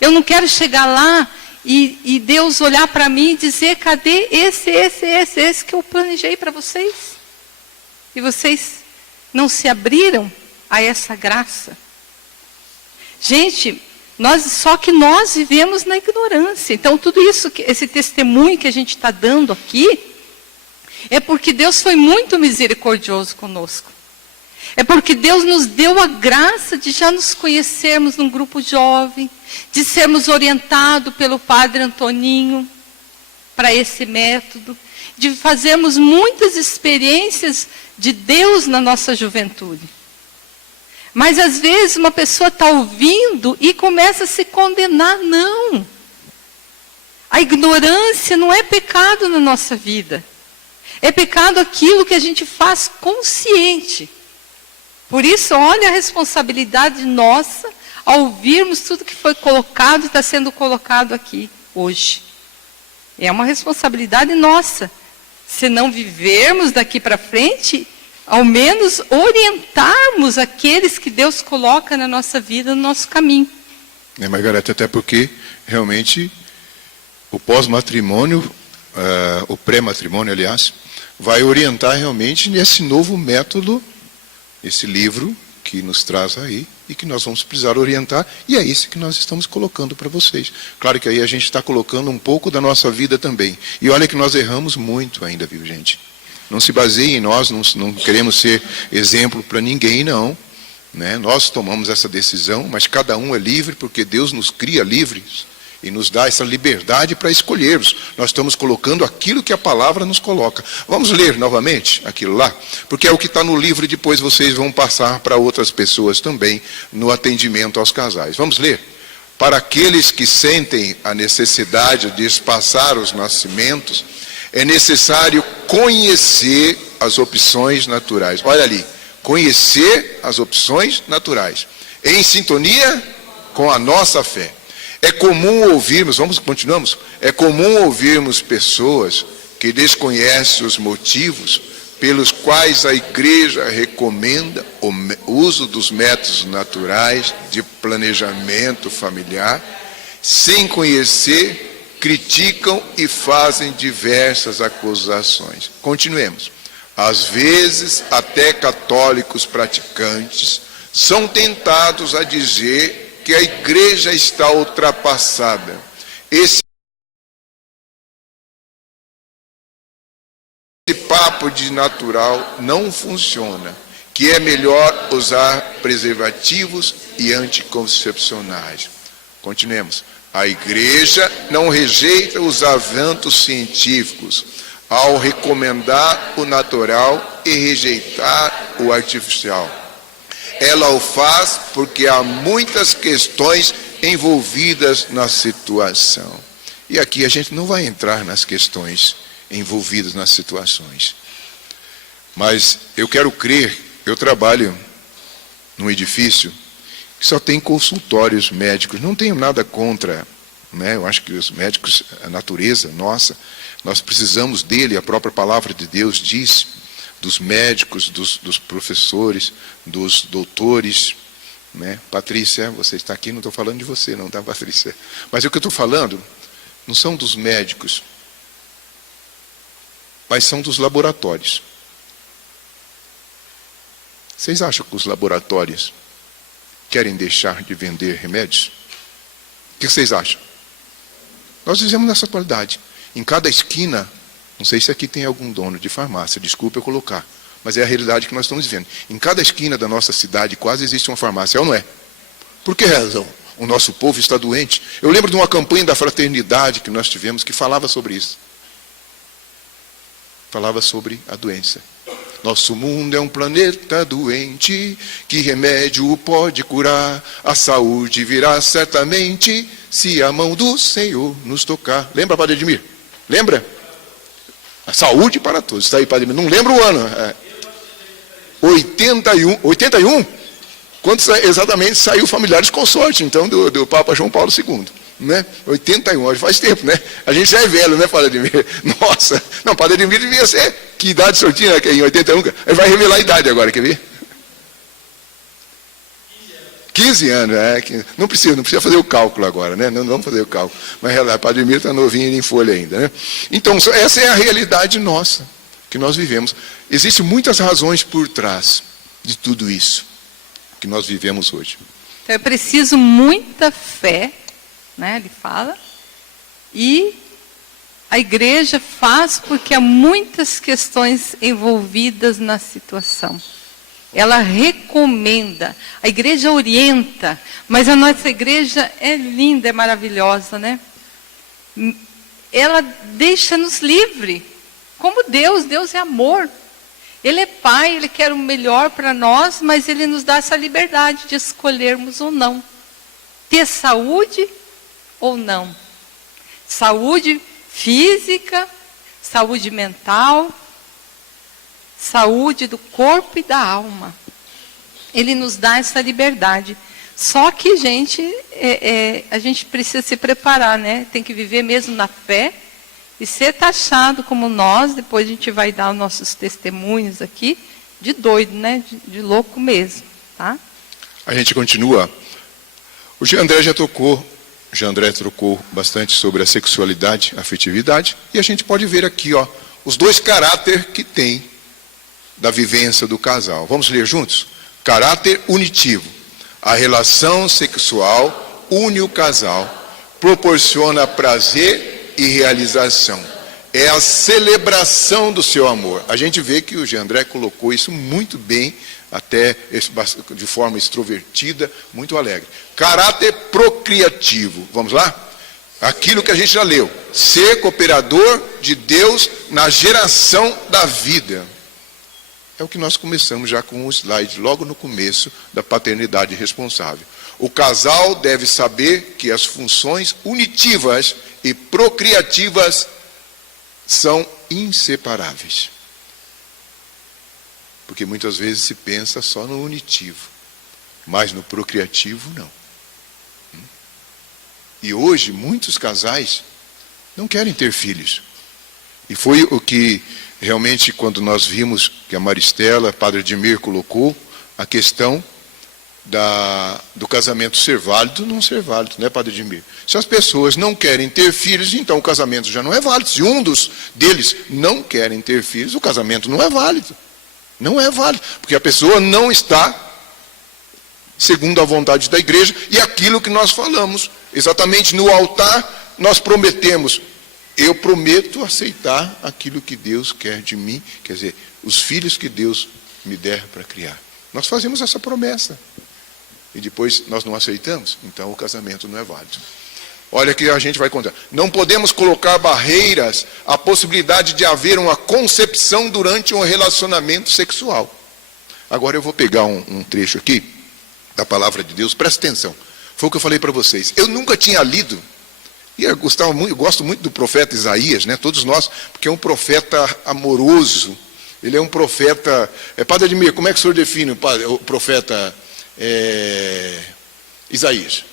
Eu não quero chegar lá e Deus olhar para mim e dizer, cadê esse que eu planejei para vocês? E vocês não se abriram a essa graça. Gente, só que nós vivemos na ignorância. Então tudo isso, esse testemunho que a gente está dando aqui, é porque Deus foi muito misericordioso conosco. É porque Deus nos deu a graça de já nos conhecermos num grupo jovem, de sermos orientados pelo Padre Antoninho para esse método, de fazermos muitas experiências de Deus na nossa juventude. Mas às vezes uma pessoa está ouvindo e começa a se condenar. Não. A ignorância não é pecado na nossa vida. É pecado aquilo que a gente faz consciente. Por isso, olha a responsabilidade nossa ao ouvirmos tudo que foi colocado e está sendo colocado aqui hoje. É uma responsabilidade nossa. Se não vivermos daqui para frente, ao menos orientarmos aqueles que Deus coloca na nossa vida, no nosso caminho. Margareta, até porque realmente o pós-matrimônio, o pré-matrimônio, aliás, vai orientar realmente nesse novo método, esse livro que nos traz aí e que nós vamos precisar orientar, e é esse que nós estamos colocando para vocês. Claro que aí a gente está colocando um pouco da nossa vida também. E olha que nós erramos muito ainda, viu, gente? Não se baseie em nós, não queremos ser exemplo para ninguém, não. Né? Nós tomamos essa decisão, mas cada um é livre, porque Deus nos cria livres e nos dá essa liberdade para escolhermos. Nós estamos colocando aquilo que a palavra nos coloca. Vamos ler novamente aquilo lá? Porque é o que está no livro e depois vocês vão passar para outras pessoas também no atendimento aos casais. Vamos ler? Para aqueles que sentem a necessidade de espaçar os nascimentos, é necessário conhecer as opções naturais. Olha ali, conhecer as opções naturais, em sintonia com a nossa fé. É comum ouvirmos, continuamos? É comum ouvirmos pessoas que desconhecem os motivos pelos quais a igreja recomenda o uso dos métodos naturais de planejamento familiar, sem conhecer, criticam e fazem diversas acusações. Continuemos. Às vezes, até católicos praticantes são tentados a dizer que a igreja está ultrapassada. Esse papo de natural não funciona, que é melhor usar preservativos e anticoncepcionais. Continuemos. A igreja não rejeita os avanços científicos ao recomendar o natural e rejeitar o artificial. Ela o faz porque há muitas questões envolvidas na situação. E aqui a gente não vai entrar nas questões envolvidas nas situações. Mas eu quero crer, eu trabalho num edifício que só tem consultórios médicos. Não tenho nada contra né? Eu acho que os médicos, a natureza nossa, nós precisamos dele, a própria palavra de Deus diz, dos médicos, dos professores, dos doutores, né? Patrícia, você está aqui, não estou falando de você não, tá, Patrícia? Mas o que eu estou falando não são dos médicos, mas são dos laboratórios. Vocês acham que os laboratórios querem deixar de vender remédios? O que vocês acham? Nós vivemos nessa atualidade. Em cada esquina, não sei se aqui tem algum dono de farmácia, desculpe eu colocar, mas é a realidade que nós estamos vivendo. Em cada esquina da nossa cidade quase existe uma farmácia, é ou não é? Por que razão? O nosso povo está doente. Eu lembro de uma campanha da fraternidade que nós tivemos que falava sobre isso. Falava sobre a doença. Nosso mundo é um planeta doente, que remédio pode curar? A saúde virá certamente, se a mão do Senhor nos tocar. Lembra, Padre Edmir? Lembra? A saúde para todos. Está aí, Padre Edmir. Não lembro o ano. 81? Quando exatamente saiu Familiares Consorte, então, do Papa João Paulo II. Né? 81, faz tempo, né? A gente já é velho, né, Padre Edmir? Nossa, não, Padre Edmir devia ser, que idade o senhor tinha em 81? Ele vai revelar a idade agora, quer ver? 15 anos, não precisa fazer o cálculo agora, né? Não vamos fazer o cálculo. Mas o Padre Edmir está novinho em folha ainda, né? Então, essa é a realidade nossa, que nós vivemos. Existem muitas razões por trás de tudo isso que nós vivemos hoje. Então, é preciso muita fé, né, ele fala, e a igreja faz porque há muitas questões envolvidas na situação. Ela recomenda, a igreja orienta, mas a nossa igreja é linda, é maravilhosa, né? Ela deixa-nos livre, como Deus é amor. Ele é Pai, Ele quer o melhor para nós, mas Ele nos dá essa liberdade de escolhermos ou não. Ter saúde ou não. Saúde física, saúde mental, saúde do corpo e da alma. Ele nos dá essa liberdade. Só que, gente, a gente precisa se preparar, né? Tem que viver mesmo na fé e ser taxado como nós. Depois a gente vai dar os nossos testemunhos aqui, de doido, né? De louco mesmo, tá? A gente continua. O Jean André trocou bastante sobre a sexualidade, a afetividade, e a gente pode ver aqui, ó, os dois caráteres que tem da vivência do casal. Vamos ler juntos? Caráter unitivo. A relação sexual une o casal, proporciona prazer e realização. É a celebração do seu amor. A gente vê que o Jean André colocou isso muito bem, até de forma extrovertida, muito alegre. Caráter procriativo. Vamos lá? Aquilo que a gente já leu. Ser cooperador de Deus na geração da vida. É o que nós começamos já com o slide, logo no começo da paternidade responsável. O casal deve saber que as funções unitivas e procriativas são inseparáveis. Porque muitas vezes se pensa só no unitivo, mas no procriativo não. E hoje muitos casais não querem ter filhos. E foi o que realmente, quando nós vimos que a Maristela, Padre Edmir colocou, a questão do casamento ser válido ou não ser válido, né, Padre Edmir? Se as pessoas não querem ter filhos, então o casamento já não é válido. Se um deles não querem ter filhos, o casamento não é válido. Não é válido, porque a pessoa não está segundo a vontade da igreja, e aquilo que nós falamos, exatamente no altar, nós prometemos, eu prometo aceitar aquilo que Deus quer de mim, quer dizer, os filhos que Deus me der para criar. Nós fazemos essa promessa, e depois nós não aceitamos, então o casamento não é válido. Olha que a gente vai contar. Não podemos colocar barreiras à possibilidade de haver uma concepção durante um relacionamento sexual. Agora eu vou pegar um trecho aqui da palavra de Deus, presta atenção. Foi o que eu falei para vocês. Eu nunca tinha lido, e eu gosto muito do profeta Isaías, né? Todos nós, porque é um profeta amoroso. Ele é um profeta... Padre Edmir, como é que o senhor define o profeta Isaías?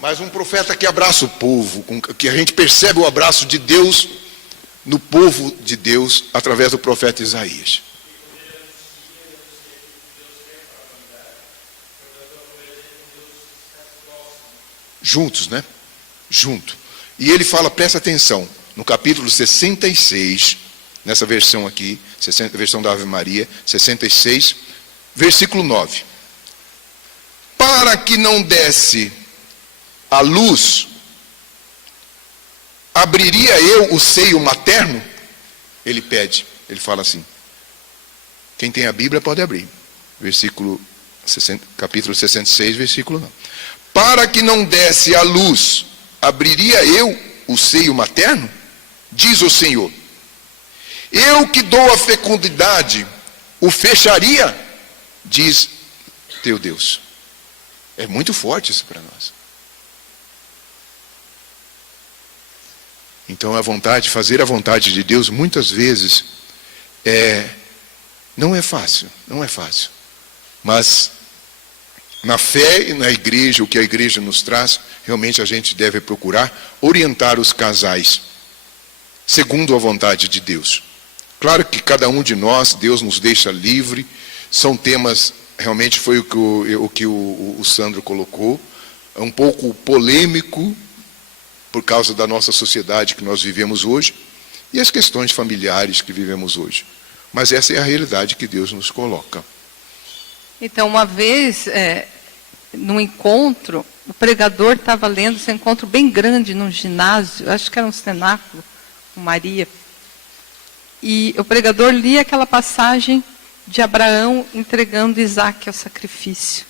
mas um profeta que abraça o povo, que a gente percebe o abraço de Deus no povo de Deus através do profeta Isaías. Juntos, né? Junto. E ele fala, presta atenção, no capítulo 66, nessa versão aqui, versão da Ave Maria, 66, versículo 9. Para que não desse a luz, abriria eu o seio materno? Ele pede, ele fala assim. Quem tem a Bíblia pode abrir. Capítulo 66, versículo 9. Para que não desse a luz, abriria eu o seio materno? Diz o Senhor. Eu que dou a fecundidade, o fecharia? Diz teu Deus. É muito forte isso para nós. Então fazer a vontade de Deus, muitas vezes, não é fácil, não é fácil. Mas, na fé e na igreja, o que a igreja nos traz, realmente a gente deve procurar orientar os casais, segundo a vontade de Deus. Claro que cada um de nós, Deus nos deixa livre, são temas, realmente foi o que o Sandro colocou, um pouco polêmico, por causa da nossa sociedade que nós vivemos hoje, e as questões familiares que vivemos hoje. Mas essa é a realidade que Deus nos coloca. Então, uma vez, num encontro, o pregador estava lendo esse encontro bem grande num ginásio, acho que era um cenáculo, com Maria. E o pregador lia aquela passagem de Abraão entregando Isaque ao sacrifício.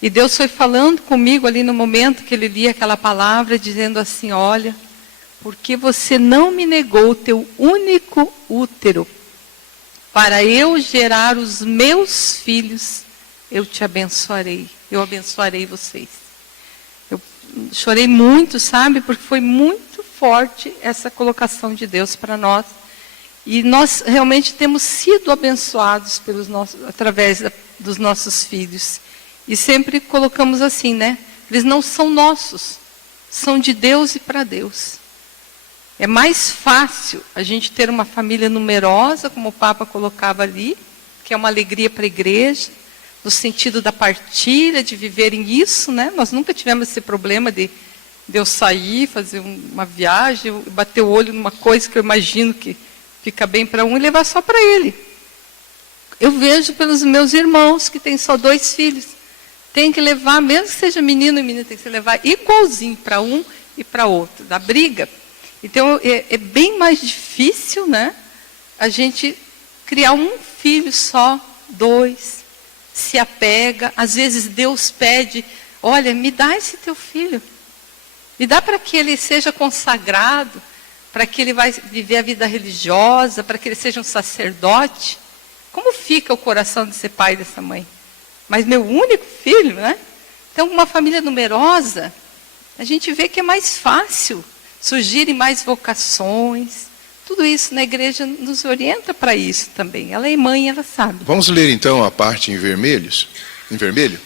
E Deus foi falando comigo ali no momento que ele lia aquela palavra, dizendo assim, olha, porque você não me negou o teu único útero, para eu gerar os meus filhos, eu te abençoarei, eu abençoarei vocês. Eu chorei muito, sabe, porque foi muito forte essa colocação de Deus para nós. E nós realmente temos sido abençoados através dos nossos filhos. E sempre colocamos assim, né? Eles não são nossos, são de Deus e para Deus. É mais fácil a gente ter uma família numerosa, como o Papa colocava ali, que é uma alegria para a igreja, no sentido da partilha, de viverem isso, né? Nós nunca tivemos esse problema de eu sair, fazer uma viagem, bater o olho numa coisa que eu imagino que fica bem para um e levar só para ele. Eu vejo pelos meus irmãos que têm só 2 filhos. Tem que levar, mesmo que seja menino e menina, tem que se levar igualzinho para um e para outro, da briga. Então, é bem mais difícil, né? A gente criar um filho só, 2, se apega. Às vezes Deus pede, olha, me dá esse teu filho. Me dá para que ele seja consagrado, para que ele vai viver a vida religiosa, para que ele seja um sacerdote. Como fica o coração desse pai e dessa mãe? Mas meu único filho, né? Então, uma família numerosa, a gente vê que é mais fácil surgirem mais vocações. Tudo isso na igreja nos orienta para isso também. Ela é mãe, ela sabe. Vamos ler então a parte em vermelho.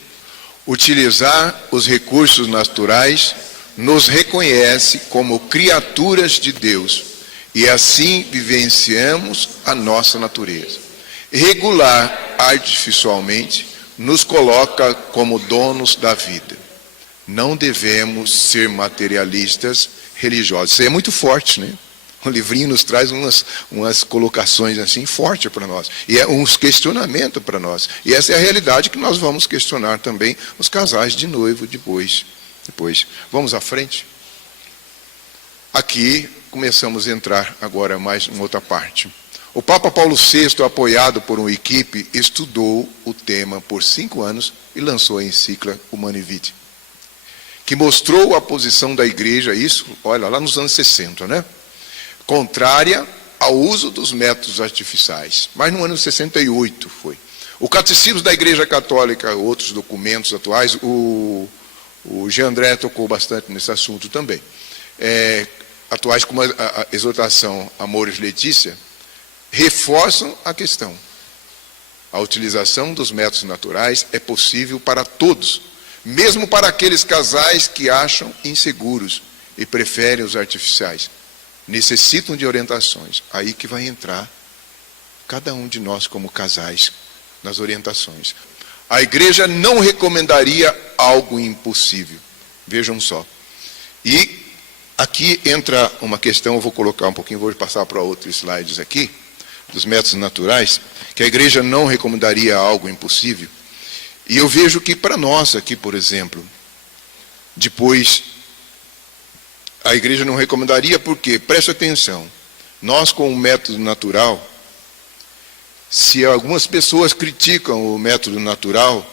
Utilizar os recursos naturais nos reconhece como criaturas de Deus e assim vivenciamos a nossa natureza. Regular artificialmente nos coloca como donos da vida. Não devemos ser materialistas religiosos. Isso é muito forte, né? O livrinho nos traz umas colocações assim fortes para nós. E é uns questionamentos para nós. E essa é a realidade que nós vamos questionar também os casais de noivo depois. Vamos à frente. Aqui começamos a entrar agora mais em outra parte. O Papa Paulo VI, apoiado por uma equipe, estudou o tema por 5 anos e lançou a encíclica Humanae Vitae, que mostrou a posição da igreja, isso, olha, lá nos anos 60, né? Contrária ao uso dos métodos artificiais. Mas no ano 68 foi. O Catecismo da Igreja Católica, outros documentos atuais, o Jean André tocou bastante nesse assunto também. Atuais como a exortação Amoris Laetitia, reforçam a questão. A utilização dos métodos naturais é possível para todos, mesmo para aqueles casais que acham inseguros e preferem os artificiais. Necessitam de orientações. Aí que vai entrar cada um de nós como casais nas orientações. A igreja não recomendaria algo impossível. Vejam só. E aqui entra uma questão, eu vou colocar um pouquinho, vou passar para outros slides aqui, dos métodos naturais, que a igreja não recomendaria algo impossível. E eu vejo que para nós aqui, por exemplo, depois, a igreja não recomendaria porque, preste atenção, nós com o método natural, se algumas pessoas criticam o método natural,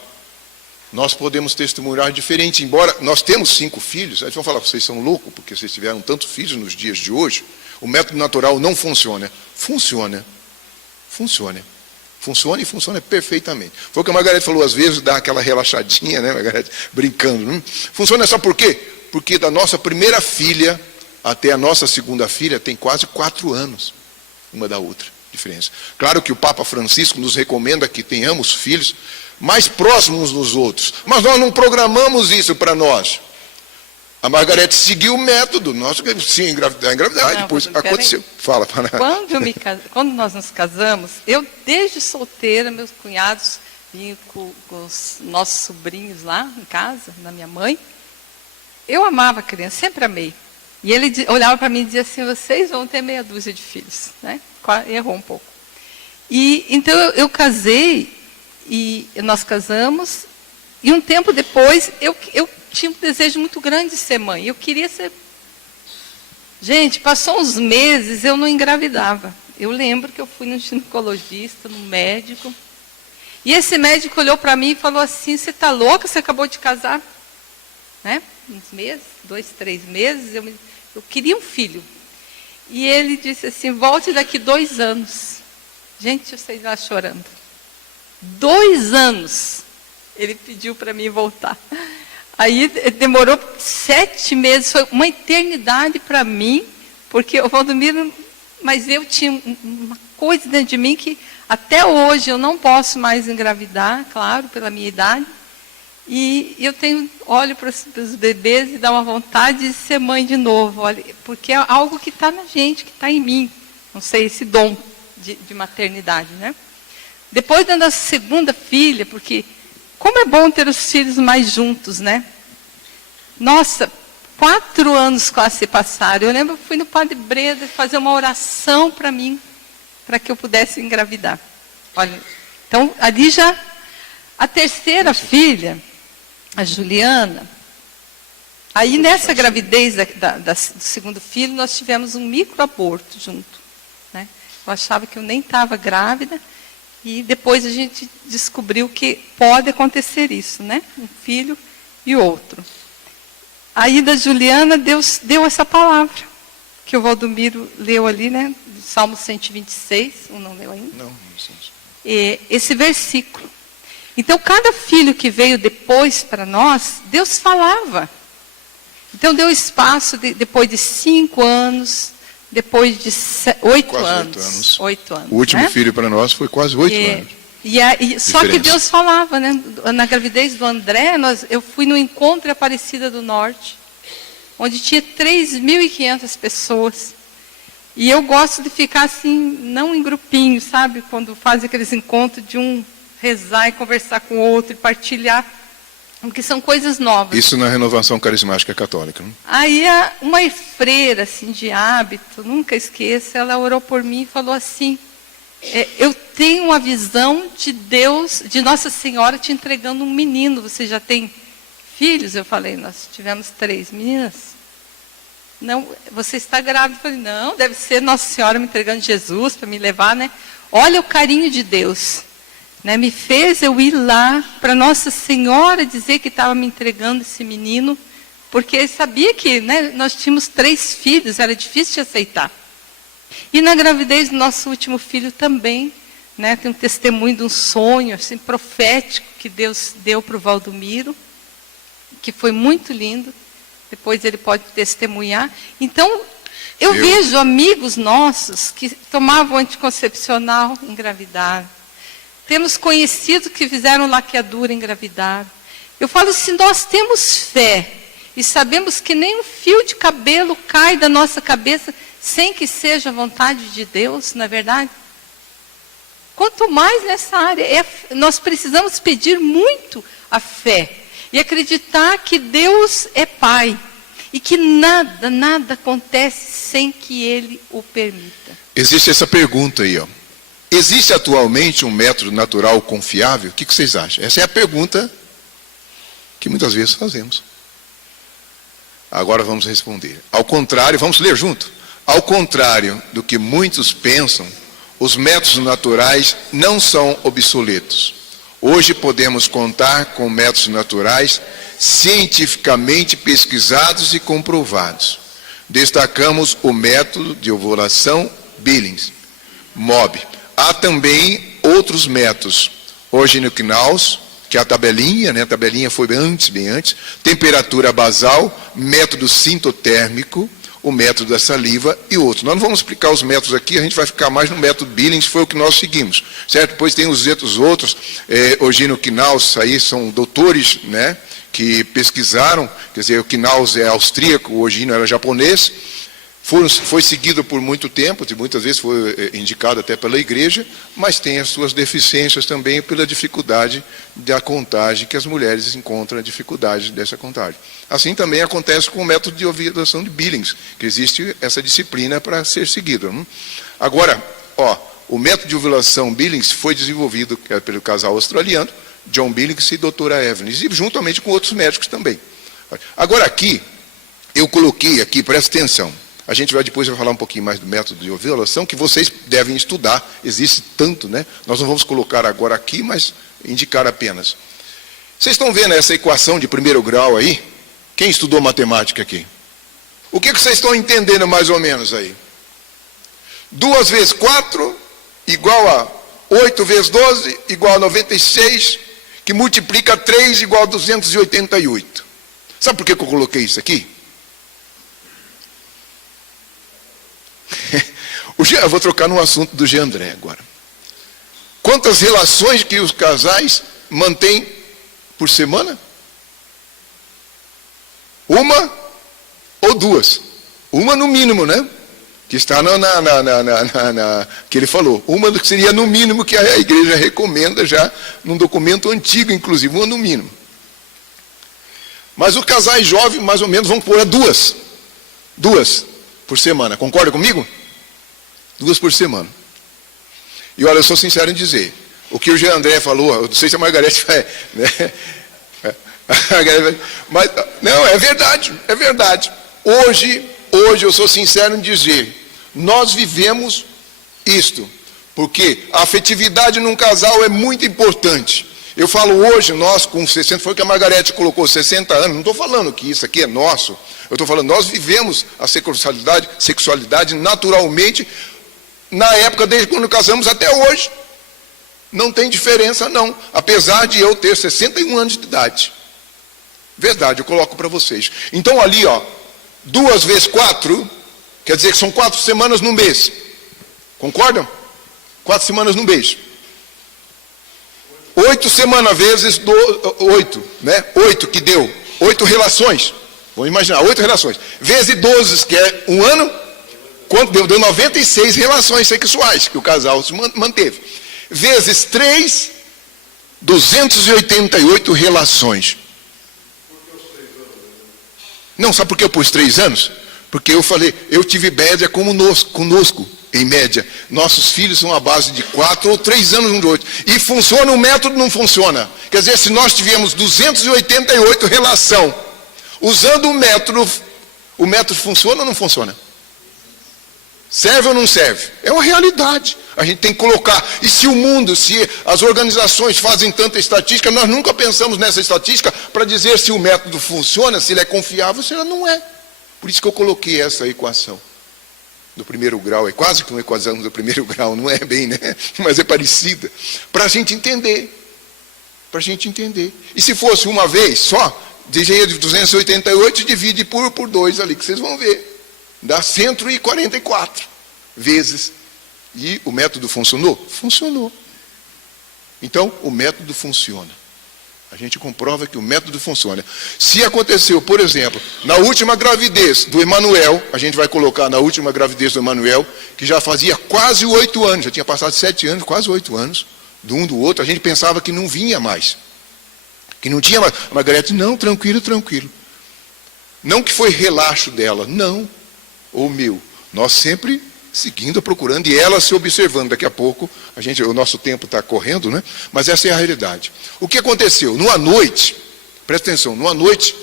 nós podemos testemunhar diferente, embora nós temos 5 filhos, aí vão falar, vocês são loucos, porque vocês tiveram tantos filhos nos dias de hoje, o método natural não funciona. Funciona. Funciona. Funciona e funciona perfeitamente. Foi o que a Margarete falou, às vezes dá aquela relaxadinha, né, Margarete? Brincando. Funciona só por quê? Porque da nossa primeira filha até a nossa segunda filha tem quase 4 anos, uma da outra, diferença. Claro que o Papa Francisco nos recomenda que tenhamos filhos mais próximos uns dos outros, mas nós não programamos isso para nós. A Margarete seguiu o método, nós sim, engravidar, depois aconteceu. Fala, para. Quando nós nos casamos, eu desde solteira, meus cunhados vinham com os nossos sobrinhos lá em casa, na minha mãe. Eu amava a criança, sempre amei. E ele olhava para mim e dizia assim, vocês vão ter meia dúzia de filhos, né? Errou um pouco. E então eu casei, e nós casamos, e um tempo depois eu tinha um desejo muito grande de ser mãe. Eu queria ser... Gente, passou uns meses, eu não engravidava. Eu lembro que eu fui no ginecologista, no médico, e esse médico olhou para mim e falou assim, você está louca, você acabou de casar? Né? Uns meses, 2, 3 meses, eu queria um filho. E ele disse assim, volte daqui 2 anos. Gente, vocês lá chorando. 2 anos ele pediu para mim voltar. Aí demorou 7 meses, foi uma eternidade para mim, porque o Valdomiro, mas eu tinha uma coisa dentro de mim que até hoje eu não posso mais engravidar, claro, pela minha idade. E eu olho para os bebês e dá uma vontade de ser mãe de novo, olha, porque é algo que está na gente, que está em mim. Não sei, esse dom de maternidade, né? Depois da nossa segunda filha, porque como é bom ter os filhos mais juntos, né? Nossa, 4 anos quase se passaram. Eu lembro que fui no Padre Breda fazer uma oração para mim, para que eu pudesse engravidar. Olha, então, ali já, a terceira filha, a Juliana, aí nessa gravidez do segundo filho, nós tivemos um microaborto junto. Né? Eu achava que eu nem estava grávida, e depois a gente descobriu que pode acontecer isso, né? Um filho e outro. Aí da Juliana, Deus deu essa palavra, que o Valdomiro leu ali, né? Do Salmo 126, não leu ainda? Não sei. Esse versículo. Então, cada filho que veio depois para nós, Deus falava. Então, deu espaço, depois de 5 anos, depois de 8 anos. 8 anos. O último filho para nós foi quase 8 anos. Só que Deus falava, né? Na gravidez do André, eu fui no encontro Aparecida do Norte, onde tinha 3.500 pessoas. E eu gosto de ficar assim, não em grupinho, sabe? Quando faz aqueles encontros de um rezar e conversar com o outro e partilhar, porque são coisas novas. Isso na Renovação Carismática Católica. Né? Aí uma freira assim, de hábito, nunca esqueço, ela orou por mim e falou assim, eu tenho uma visão de Deus, de Nossa Senhora te entregando um menino, você já tem filhos? Eu falei, nós tivemos 3 meninas. Não, você está grávida? Eu falei, não, deve ser Nossa Senhora me entregando Jesus para me levar, né? Olha o carinho de Deus. Né, me fez eu ir lá para Nossa Senhora dizer que estava me entregando esse menino, porque sabia que, né, nós tínhamos 3 filhos, era difícil de aceitar. E na gravidez do nosso último filho também, né, tem um testemunho de um sonho assim, profético que Deus deu para o Valdomiro, que foi muito lindo, depois ele pode testemunhar. Então, eu vejo amigos nossos que tomavam anticoncepcional, engravidaram. Temos conhecidos que fizeram laqueadura, engravidaram. Eu falo, se nós temos fé e sabemos que nem um fio de cabelo cai da nossa cabeça sem que seja a vontade de Deus, não é verdade? Quanto mais nessa área, nós precisamos pedir muito a fé e acreditar que Deus é Pai e que nada acontece sem que Ele o permita. Existe essa pergunta aí, ó. Existe atualmente um método natural confiável? O que vocês acham? Essa é a pergunta que muitas vezes fazemos. Agora vamos responder. Ao contrário, vamos ler junto. Ao contrário do que muitos pensam, os métodos naturais não são obsoletos. Hoje podemos contar com métodos naturais cientificamente pesquisados e comprovados. Destacamos o método de ovulação Billings, MOB. Há também outros métodos, Original-Knaus, que é a tabelinha, né? A tabelinha foi bem antes, temperatura basal, método sintotérmico, o método da saliva e outros. Nós não vamos explicar os métodos aqui, a gente vai ficar mais no método Billings, foi o que nós seguimos, certo? Depois tem os outros, Original-Knaus, aí são doutores, né, que pesquisaram, quer dizer, o Knaus é austríaco, o Origino era japonês, foi seguido por muito tempo, e muitas vezes foi indicado até pela igreja, mas tem as suas deficiências também pela dificuldade da contagem, que as mulheres encontram a dificuldade dessa contagem. Assim também acontece com o método de ovulação de Billings, que existe essa disciplina para ser seguida. Agora, o método de ovulação Billings foi desenvolvido pelo casal australiano, John Billings e doutora Evans, e juntamente com outros médicos também. Agora aqui, eu coloquei aqui, presta atenção, a gente depois vai falar um pouquinho mais do método de ovulação, que vocês devem estudar, existe tanto, né? Nós não vamos colocar agora aqui, mas indicar apenas. Vocês estão vendo essa equação de primeiro grau aí? Quem estudou matemática aqui? O que vocês estão entendendo mais ou menos aí? 2 vezes 4 igual a 8 vezes 12 igual a 96, que multiplica 3 igual a 288. Sabe por que eu coloquei isso aqui? Eu vou trocar no assunto do Jean André agora. Quantas relações que os casais mantêm por semana? 1 ou 2? 1 no mínimo, né? Que está que ele falou. 1 que seria no mínimo que a igreja recomenda já, num documento antigo, inclusive, 1 no mínimo. Mas os casais jovens, mais ou menos, vão pôr a 2. 2 por semana. Concorda comigo? 2 por semana. E olha, eu sou sincero em dizer, o que o Jean André falou, eu não sei se a Margarete vai, né? Mas, não, é verdade, é verdade. Hoje eu sou sincero em dizer, nós vivemos isto, porque a afetividade num casal é muito importante. Eu falo hoje, nós com 60, foi o que a Margarete colocou, 60 anos, não estou falando que isso aqui é nosso, eu estou falando, nós vivemos a sexualidade naturalmente, na época desde quando casamos até hoje. Não tem diferença não, apesar de eu ter 61 anos de idade. Verdade, eu coloco para vocês. Então ali, 2 vezes 4, quer dizer que são 4 semanas no mês. Concordam? 4 semanas no mês. 8 semanas vezes 8, né? 8 que deu, 8 relações. Vamos imaginar, 8 relações. Vezes 12, que é 1 ano, quanto deu? Deu 96 relações sexuais que o casal se manteve. Vezes 3, 288 relações. Não, sabe por que eu pus 3 anos? Porque eu falei, eu tive média conosco, em média. Nossos filhos são à base de 4 ou 3 anos um de 8. E funciona, o método não funciona. Quer dizer, se nós tivermos 288 relação, usando o método funciona ou não funciona? Serve ou não serve? É uma realidade. A gente tem que colocar. E se o mundo, se as organizações fazem tanta estatística, nós nunca pensamos nessa estatística para dizer se o método funciona, se ele é confiável, se ele não é. Por isso que eu coloquei essa equação do primeiro grau. É quase que uma equação do primeiro grau, não é bem, né? Mas é parecida. Para a gente entender. Para a gente entender. E se fosse uma vez só, de 288, divide por 2 ali, que vocês vão ver. Dá 144 vezes. E o método funcionou? Funcionou. Então, o método funciona. A gente comprova que o método funciona. Se aconteceu, por exemplo, na última gravidez do Emanuel, a gente vai colocar na última gravidez do Emanuel, que já fazia quase 8 anos, já tinha passado 7 anos, quase 8 anos, de um do outro, a gente pensava que não vinha mais. Que não tinha mais. A Margarete, não, tranquilo, tranquilo. Não que foi relaxo dela, não. Ou meu. Nós sempre seguindo, procurando, e ela se observando. Daqui a pouco, o nosso tempo está correndo, né? Mas essa é a realidade. O que aconteceu? Numa noite, presta atenção, numa noite,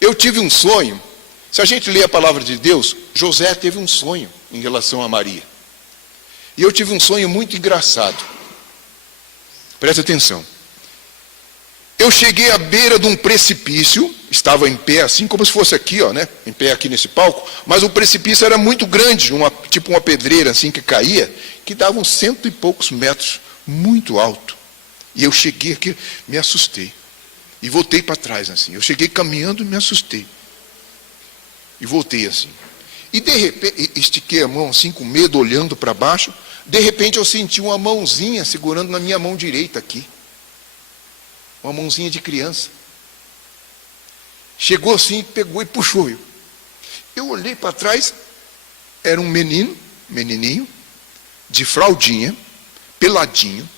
eu tive um sonho. Se a gente lê a palavra de Deus, José teve um sonho em relação a Maria. E eu tive um sonho muito engraçado. Presta atenção. Eu cheguei à beira de um precipício, estava em pé, assim como se fosse aqui, ó, né? Em pé aqui nesse palco, mas o precipício era muito grande, tipo uma pedreira assim que caía, que dava uns 100 e poucos metros, muito alto. E eu cheguei aqui, me assustei. E voltei para trás assim. Eu cheguei caminhando e me assustei. E voltei assim. E de repente, estiquei a mão assim, com medo, olhando para baixo. De repente eu senti uma mãozinha segurando na minha mão direita aqui. Uma mãozinha de criança. Chegou assim, pegou e puxou. Eu olhei para trás, era um menininho, de fraldinha, peladinho,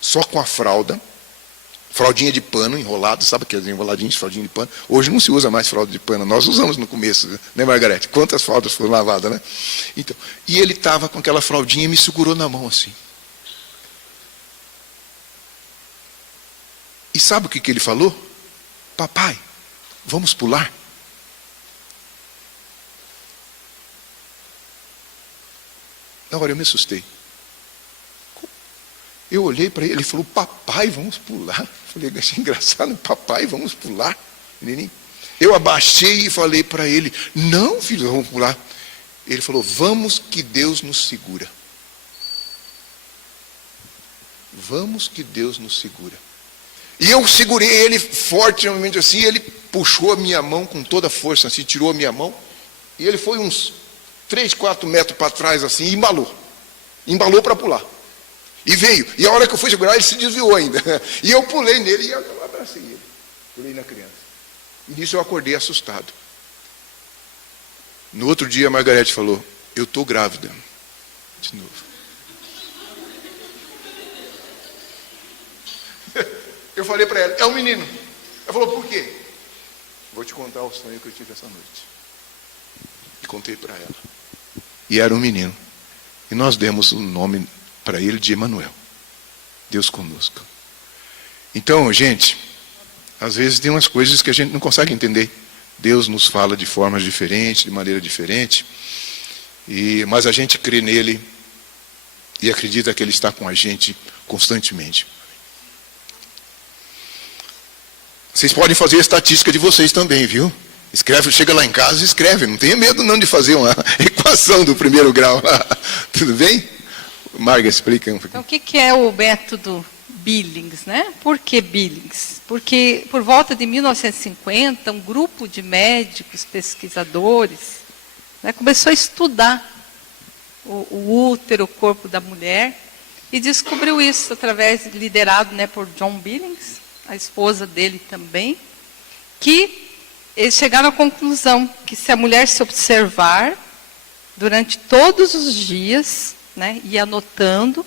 só com a fraldinha de pano enrolada, sabe aqueles enroladinhos de fraldinha de pano? Hoje não se usa mais fralda de pano, nós usamos no começo, né, Margarete? Quantas fraldas foram lavadas, né? Então, e ele estava com aquela fraldinha e me segurou na mão assim. E sabe o que ele falou? Papai, vamos pular? Na hora eu me assustei. Eu olhei para ele, ele falou, papai, vamos pular. Falei, achei engraçado, papai, vamos pular. Eu abaixei e falei para ele, não, filho, vamos pular. Ele falou, vamos que Deus nos segura. Vamos que Deus nos segura. E eu segurei ele fortemente assim, ele puxou a minha mão com toda a força, assim, tirou a minha mão, e ele foi uns 3, 4 metros para trás assim, e embalou para pular. E veio, e a hora que eu fui segurar, ele se desviou ainda. E eu pulei nele e eu abracei ele. Pulei na criança. E nisso eu acordei assustado. No outro dia a Margarete falou, eu estou grávida. De novo. Eu falei para ela, é um menino. Ela falou, por quê? Vou te contar o sonho que eu tive essa noite. E contei para ela. E era um menino. E nós demos o nome para ele de Emanuel. Deus conosco. Então, gente, às vezes tem umas coisas que a gente não consegue entender. Deus nos fala de formas diferentes, de maneira diferente. Mas a gente crê nele e acredita que ele está com a gente constantemente. Vocês podem fazer a estatística de vocês também, viu? Escreve, chega lá em casa e escreve. Não tenha medo não de fazer uma equação do primeiro grau. Tudo bem? Marga, explica um pouquinho. Então, o que é o método Billings, né? Por que Billings? Porque por volta de 1950, um grupo de médicos, pesquisadores, né, começou a estudar o útero, o corpo da mulher, e descobriu isso liderado, né, por John Billings, a esposa dele também, que eles chegaram à conclusão que se a mulher se observar durante todos os dias, né, e anotando,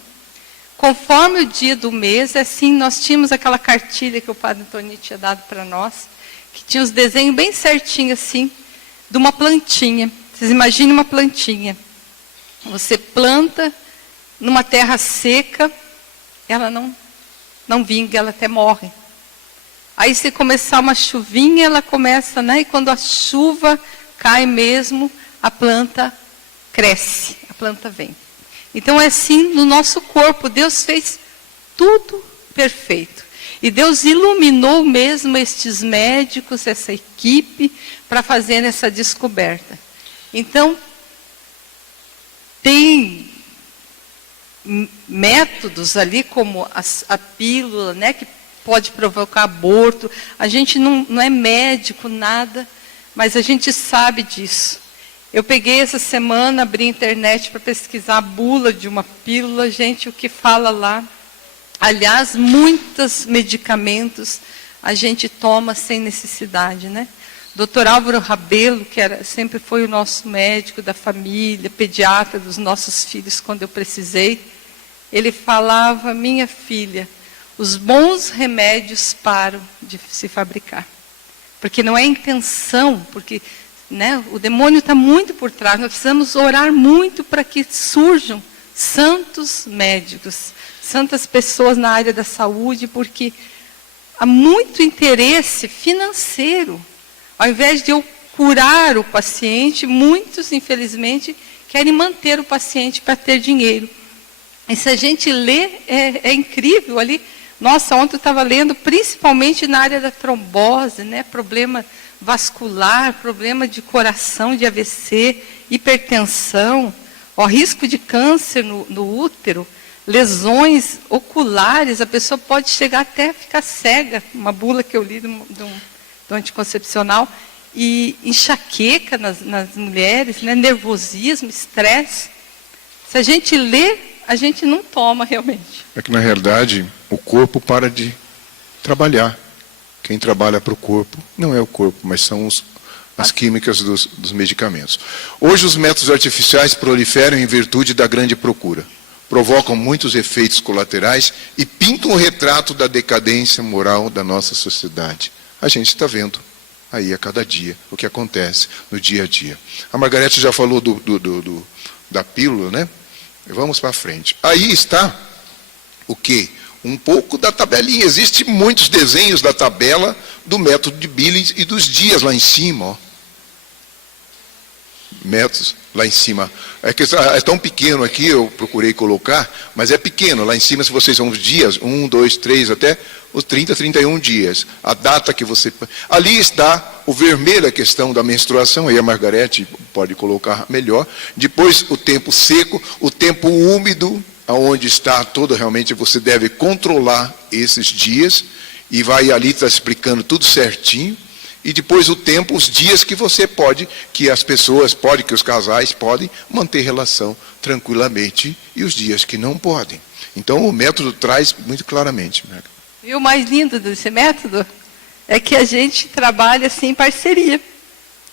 conforme o dia do mês, assim, nós tínhamos aquela cartilha que o Padre Antônio tinha dado para nós, que tinha os desenhos bem certinhos, assim, de uma plantinha. Vocês imaginem uma plantinha. Você planta numa terra seca, ela não vinga, ela até morre. Aí se começar uma chuvinha, ela começa, né? E quando a chuva cai mesmo, a planta cresce, a planta vem. Então é assim no nosso corpo, Deus fez tudo perfeito. E Deus iluminou mesmo estes médicos, essa equipe, para fazer essa descoberta. Então, tem métodos ali, como a pílula, né, que pode provocar aborto. A gente não é médico, nada, mas a gente sabe disso. Eu peguei essa semana, abri a internet para pesquisar a bula de uma pílula, gente, o que fala lá. Aliás, muitos medicamentos a gente toma sem necessidade, né? Dr. Álvaro Rabelo, que sempre foi o nosso médico da família, pediatra dos nossos filhos quando eu precisei, ele falava: minha filha, os bons remédios param de se fabricar. Porque não é intenção, porque, né, o demônio está muito por trás. Nós precisamos orar muito para que surjam santos médicos, santas pessoas na área da saúde, porque há muito interesse financeiro. Ao invés de eu curar o paciente, muitos, infelizmente, querem manter o paciente para ter dinheiro. E se a gente lê, é incrível ali. Nossa, ontem eu estava lendo, principalmente na área da trombose, né? Problema vascular, problema de coração, de AVC, hipertensão, risco de câncer no útero, lesões oculares, a pessoa pode chegar até a ficar cega, uma bula que eu li do anticoncepcional, e enxaqueca nas mulheres, né? Nervosismo, estresse. Se a gente lê, a gente não toma realmente. É que, na realidade, o corpo para de trabalhar. Quem trabalha para o corpo não é o corpo, mas são as químicas dos medicamentos. Hoje, os métodos artificiais proliferam em virtude da grande procura. Provocam muitos efeitos colaterais e pintam o retrato da decadência moral da nossa sociedade. A gente está vendo aí a cada dia o que acontece no dia a dia. A Margarete já falou da pílula, né? Vamos para frente. Aí está o quê? Um pouco da tabelinha. Existem muitos desenhos da tabela do método de Billings e dos dias lá em cima. Ó. Métodos lá em cima. É tão pequeno aqui, eu procurei colocar, mas é pequeno. Lá em cima, se vocês vão os dias, 1, 2, 3, até os 30, 31 dias. A data que você... Ali está o vermelho, a questão da menstruação, aí a Margarete pode colocar melhor. Depois, o tempo seco, o tempo úmido, aonde está todo, realmente você deve controlar esses dias, e vai ali, está explicando tudo certinho. E depois o tempo, os dias que você pode, que as pessoas podem, que os casais podem manter relação tranquilamente, e os dias que não podem. Então o método traz muito claramente. E o mais lindo desse método é que a gente trabalha assim em parceria.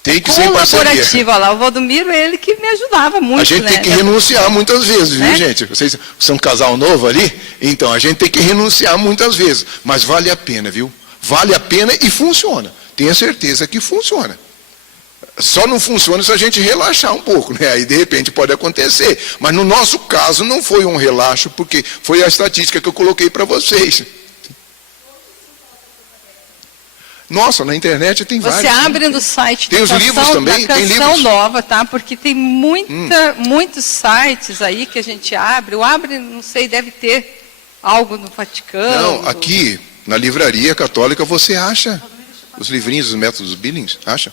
Tem que ser em parceria. Colaborativa lá. O Valdomiro, ele que me ajudava muito. A gente tem que renunciar muitas vezes, viu, gente? Vocês são um casal novo ali? Então a gente tem que renunciar muitas vezes. Mas vale a pena, viu? Vale a pena e funciona. Tenha certeza que funciona. Só não funciona se a gente relaxar um pouco, né? Aí de repente pode acontecer. Mas no nosso caso não foi um relaxo, porque foi a estatística que eu coloquei para vocês. Nossa, na internet tem vários. Você abre no site tem os livros também, da tem Canção livros. Nova, tá? Porque tem muitos sites aí que a gente abre. O abre, não sei, deve ter algo no Vaticano. Não, aqui na livraria católica você acha os livrinhos dos métodos Billings, acha?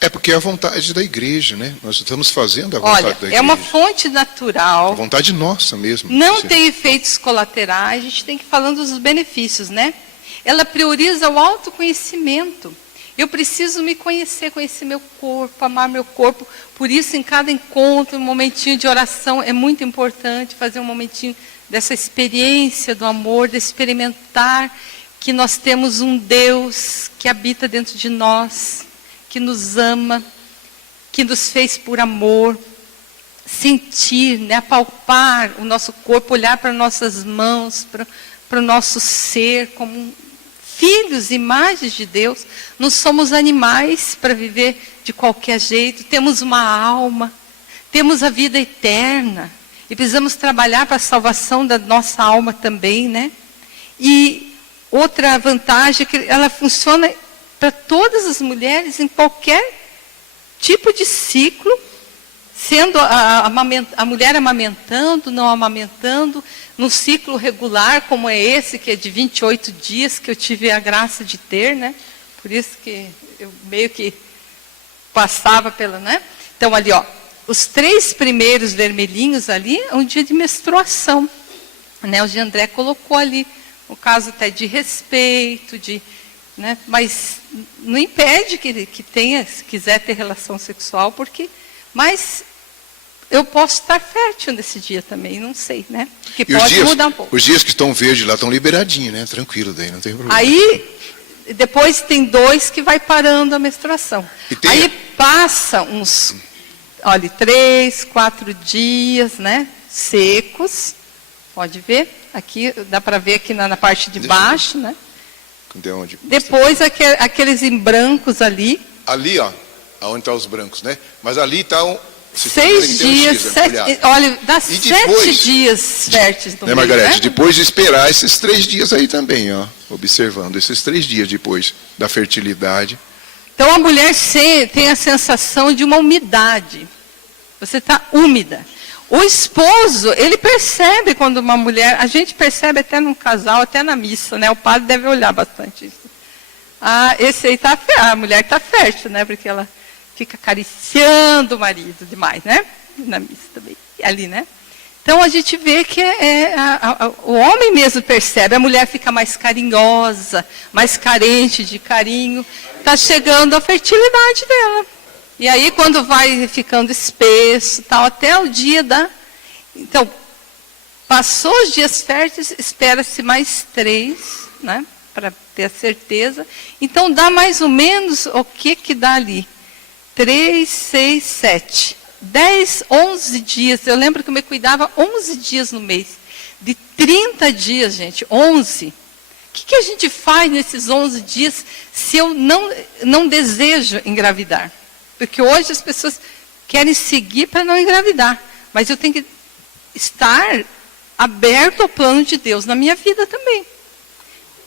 É porque é a vontade da igreja, né? Nós estamos fazendo a vontade da igreja. É uma fonte natural. A vontade nossa mesmo. Não tem efeitos colaterais, a gente tem que ir falando dos benefícios, né? Ela prioriza o autoconhecimento. Eu preciso me conhecer, conhecer meu corpo, amar meu corpo. Por isso, em cada encontro, um momentinho de oração é muito importante, fazer um momentinho dessa experiência do amor, de experimentar que nós temos um Deus que habita dentro de nós, que nos ama, que nos fez por amor. Sentir, né, apalpar o nosso corpo, olhar para nossas mãos, para o nosso ser como filhos, imagens de Deus. Não somos animais para viver de qualquer jeito. Temos uma alma, temos a vida eterna. E precisamos trabalhar para a salvação da nossa alma também, né? E outra vantagem é que ela funciona para todas as mulheres em qualquer tipo de ciclo, sendo a mulher amamentando, não amamentando, num ciclo regular como é esse, que é de 28 dias, que eu tive a graça de ter, né? Por isso que eu meio que passava pela, né? Então ali, ó, os 3 primeiros vermelhinhos ali é um dia de menstruação, né? O Jean André colocou ali, o caso até de respeito, né? Mas não impede que tenha, se quiser ter relação sexual, mas eu posso estar fértil nesse dia também, não sei, né? Que pode mudar um pouco. Os dias que estão verdes lá estão liberadinhos, né? Tranquilo daí, não tem problema. Aí, depois tem 2 que vai parando a menstruação. Aí passa uns, olha, 3, 4 dias, né? Secos. Pode ver? Aqui, dá para ver aqui na parte de baixo, né? Depois aqueles em brancos ali. Ali, ó, onde estão os brancos, né? Mas ali estão... 6 dias, 7, olha, dá 7 dias férteis no meio, Margarete, né? depois de esperar esses 3 dias aí também, ó, observando esses 3 dias depois da fertilidade. Então a mulher tem a sensação de uma umidade. Você está úmida. O esposo, ele percebe quando uma mulher, a gente percebe até num casal, até na missa, né? O padre deve olhar bastante isso. Ah, esse aí tá, a mulher está fértil, né? Porque ela fica acariciando o marido demais, né? Na missa também, ali, né? Então a gente vê que o homem mesmo percebe, a mulher fica mais carinhosa, mais carente de carinho, está chegando a fertilidade dela. E aí quando vai ficando espesso, tal, até o dia da... Então, passou os dias férteis, espera-se mais 3, né? Para ter a certeza. Então dá mais ou menos o que dá ali? 3, 6, 7, 10, 11 dias. Eu lembro que eu me cuidava 11 dias no mês. De 30 dias, gente, 11. O que a gente faz nesses 11 dias se eu não desejo engravidar? Porque hoje as pessoas querem seguir para não engravidar. Mas eu tenho que estar aberto ao plano de Deus na minha vida também.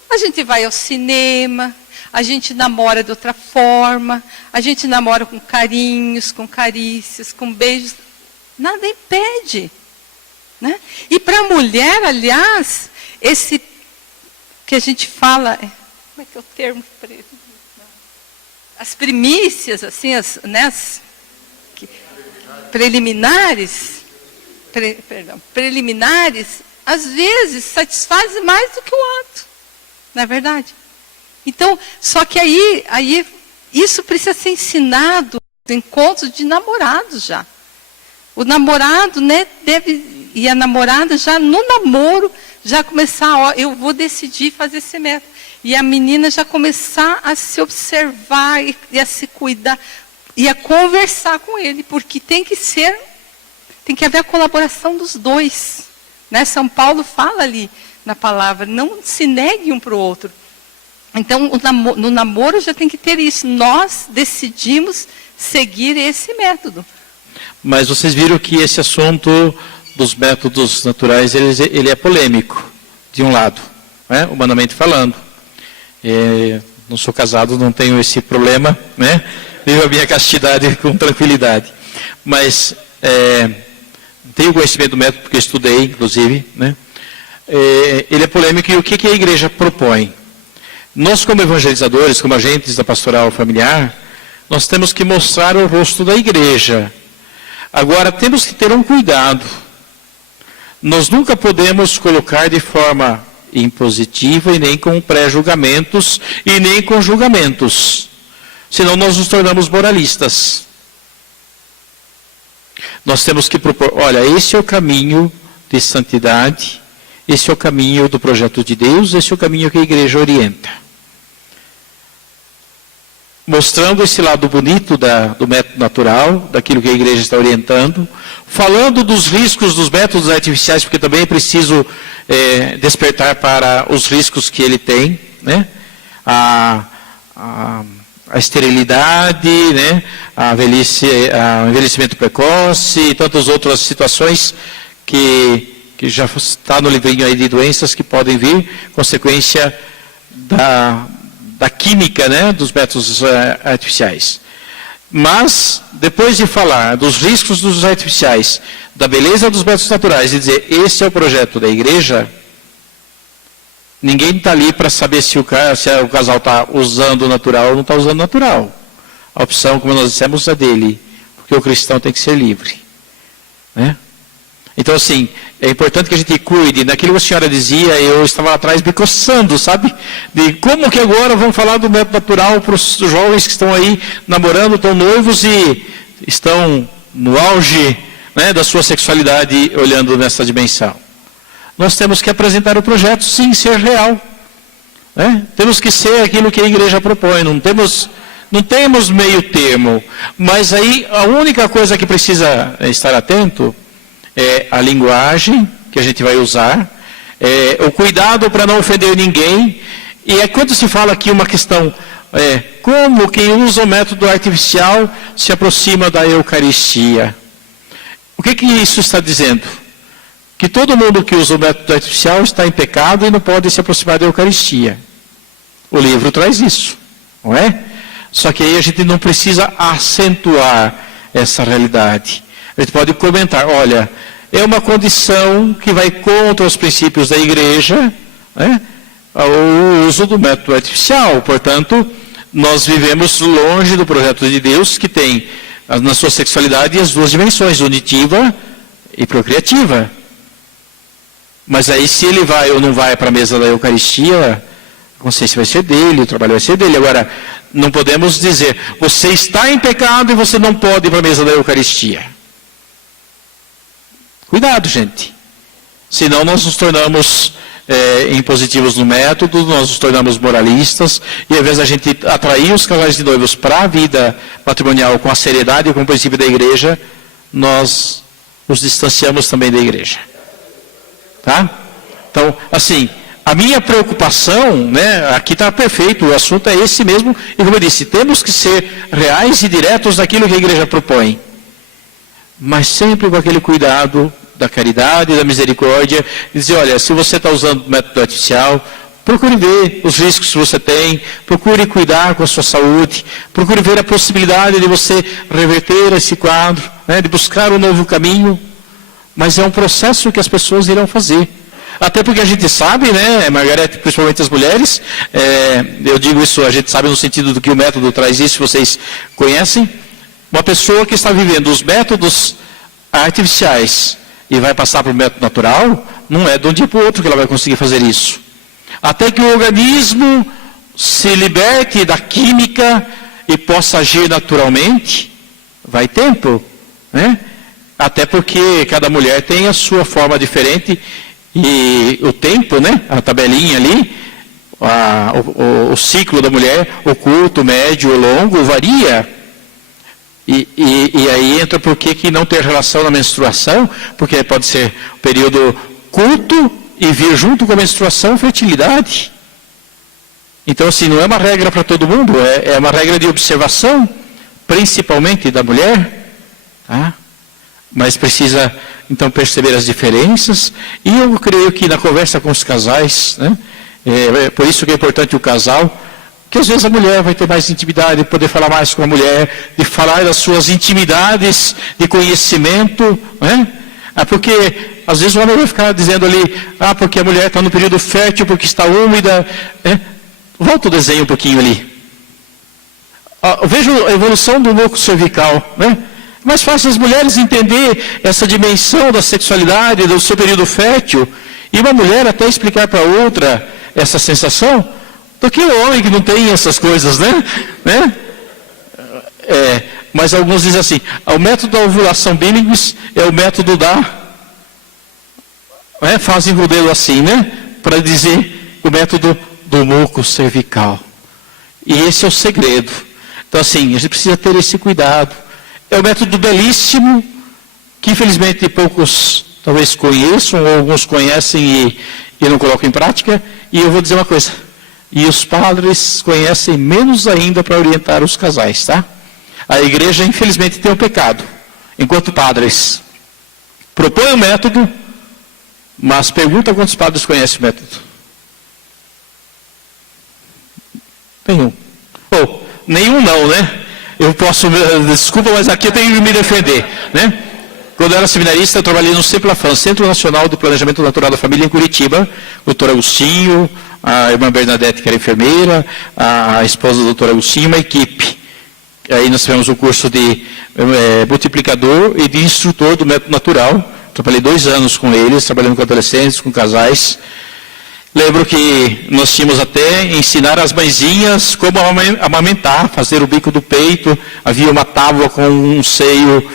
A gente vai ao cinema... A gente namora de outra forma, a gente namora com carinhos, com carícias, com beijos. Nada impede. Né? E para a mulher, aliás, esse que a gente fala... Como é que é o termo? As primícias, assim, as preliminares, às vezes satisfazem mais do que o ato. Não é verdade? Então, só que aí isso precisa ser ensinado em encontros de namorados já. O namorado, né, e a namorada já no namoro, já começar, ó, eu vou decidir fazer esse método. E a menina já começar a se observar e a se cuidar e a conversar com ele, porque tem que haver a colaboração dos dois. Né? São Paulo fala ali na palavra, não se negue um para o outro. Então, no namoro já tem que ter isso. Nós decidimos seguir esse método. Mas vocês viram que esse assunto dos métodos naturais, ele é polêmico, de um lado, né? Humanamente falando. Não sou casado, não tenho esse problema, né? Vivo a minha castidade com tranquilidade. Mas tenho conhecimento do método, porque estudei, inclusive, né? Ele é polêmico e o que a igreja propõe? Nós, como evangelizadores, como agentes da pastoral familiar, nós temos que mostrar o rosto da igreja. Agora, temos que ter um cuidado. Nós nunca podemos colocar de forma impositiva e nem com pré-julgamentos e nem com julgamentos. Senão nós nos tornamos moralistas. Nós temos que propor, olha, esse é o caminho de santidade, esse é o caminho do projeto de Deus, esse é o caminho que a igreja orienta. Mostrando esse lado bonito do método natural, daquilo que a igreja está orientando, falando dos riscos dos métodos artificiais, porque também é preciso despertar para os riscos que ele tem, né? A esterilidade, né? O envelhecimento precoce e tantas outras situações que já está no livrinho aí de doenças que podem vir, consequência da química, né, dos métodos artificiais. Mas, depois de falar dos riscos dos artificiais, da beleza dos métodos naturais, e dizer, esse é o projeto da igreja, ninguém está ali para saber se o casal está usando o natural ou não está usando o natural. A opção, como nós dissemos, é dele, porque o cristão tem que ser livre. Né? Então, assim, é importante que a gente cuide. Naquilo que a senhora dizia, eu estava lá atrás me coçando, sabe? De como que agora vamos falar do método natural para os jovens que estão aí namorando, estão noivos e estão no auge, né, da sua sexualidade, olhando nessa dimensão. Nós temos que apresentar o projeto, sim, ser real. né? Temos que ser aquilo que a igreja propõe, não temos meio termo. Mas aí a única coisa que precisa estar atento é a linguagem que a gente vai usar, o cuidado para não ofender ninguém. E é quando se fala aqui uma questão, como quem usa o método artificial se aproxima da Eucaristia. O que isso está dizendo? Que todo mundo que usa o método artificial está em pecado e não pode se aproximar da Eucaristia. O livro traz isso, não é? Só que aí a gente não precisa acentuar essa realidade. A gente pode comentar, olha, é uma condição que vai contra os princípios da igreja, né? O uso do método artificial. Portanto, nós vivemos longe do projeto de Deus, que tem na sua sexualidade as duas dimensões, unitiva e procriativa. Mas aí se ele vai ou não vai para a mesa da Eucaristia, a consciência vai ser dele, o trabalho vai ser dele. Agora, não podemos dizer, você está em pecado e você não pode ir para a mesa da Eucaristia. Cuidado, gente. Senão nós nos tornamos impositivos no método, nós nos tornamos moralistas, e ao invés da gente atrair os casais de noivos para a vida matrimonial com a seriedade e com o princípio da igreja, nós os distanciamos também da igreja. Tá? Então, assim, a minha preocupação, né, aqui está perfeito, o assunto é esse mesmo, e como eu disse, temos que ser reais e diretos daquilo que a igreja propõe, mas sempre com aquele cuidado da caridade, da misericórdia, e dizer, olha, se você está usando o método artificial, procure ver os riscos que você tem, procure cuidar com a sua saúde, procure ver a possibilidade de você reverter esse quadro, né, de buscar um novo caminho, mas é um processo que as pessoas irão fazer. Até porque a gente sabe, né, Margarete, principalmente as mulheres, eu digo isso, a gente sabe no sentido do que o método traz isso, vocês conhecem, uma pessoa que está vivendo os métodos artificiais e vai passar para o método natural, não é de um dia para o outro que ela vai conseguir fazer isso. Até que o organismo se liberte da química e possa agir naturalmente, vai tempo, né? Até porque cada mulher tem a sua forma diferente e o tempo, né? A tabelinha ali, o ciclo da mulher, o curto, o médio, o longo, varia. E aí entra por que não ter relação na menstruação, porque pode ser um período curto e vir junto com a menstruação fertilidade. Então, assim, não é uma regra para todo mundo, é uma regra de observação, principalmente da mulher, tá? Mas precisa, então, perceber as diferenças, e eu creio que na conversa com os casais, né, por isso que é importante o casal, que às vezes a mulher vai ter mais intimidade, de poder falar mais com a mulher, de falar das suas intimidades, de conhecimento, né? Porque às vezes o homem vai ficar dizendo ali, porque a mulher está no período fértil, porque está úmida, né? Volta o desenho um pouquinho ali. Veja a evolução do muco cervical, né? É mais fácil as mulheres entender essa dimensão da sexualidade, do seu período fértil, e uma mulher até explicar para outra essa sensação, do que o homem que não tem essas coisas, né? Mas alguns dizem assim, o método da ovulação bíminis é o método fazem o modelo assim, né? Para dizer o método do muco cervical. E esse é o segredo. Então, assim, a gente precisa ter esse cuidado. É um método belíssimo, que infelizmente poucos talvez conheçam, ou alguns conhecem e não colocam em prática. E eu vou dizer uma coisa, e os padres conhecem menos ainda para orientar os casais, tá? A igreja, infelizmente, tem um pecado. Enquanto padres propõem o método, mas pergunta quantos padres conhecem o método. Nenhum. Nenhum não, né? Eu posso, desculpa, mas aqui eu tenho que me defender, né? Quando eu era seminarista, eu trabalhei no CEPLAFAM, Centro Nacional de Planejamento Natural da Família, em Curitiba. O doutor Agostinho, a irmã Bernadette, que era enfermeira, a esposa do doutor Agostinho, uma equipe. Aí nós tivemos o curso de multiplicador e de instrutor do método natural. Trabalhei 2 anos com eles, trabalhando com adolescentes, com casais. Lembro que nós tínhamos até ensinar as mãezinhas como amamentar, fazer o bico do peito. Havia uma tábua com um seio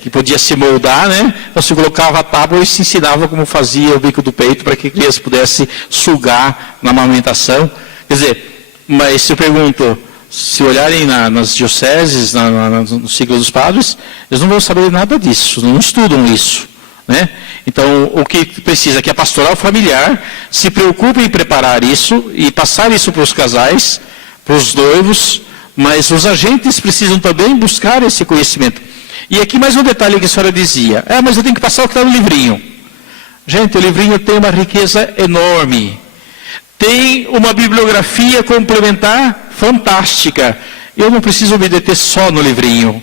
que podia se moldar, né? Então se colocava a tábua e se ensinava como fazia o bico do peito para que a criança pudesse sugar na amamentação. Quer dizer, mas se eu pergunto, se olharem nas dioceses, no ciclo dos padres, eles não vão saber nada disso, não estudam isso, né? Então, o que precisa é que a pastoral familiar se preocupe em preparar isso e passar isso para os casais, para os noivos, mas os agentes precisam também buscar esse conhecimento. E aqui mais um detalhe que a senhora dizia, mas eu tenho que passar o que está no livrinho. Gente, o livrinho tem uma riqueza enorme. Tem uma bibliografia complementar fantástica. Eu não preciso me deter só no livrinho.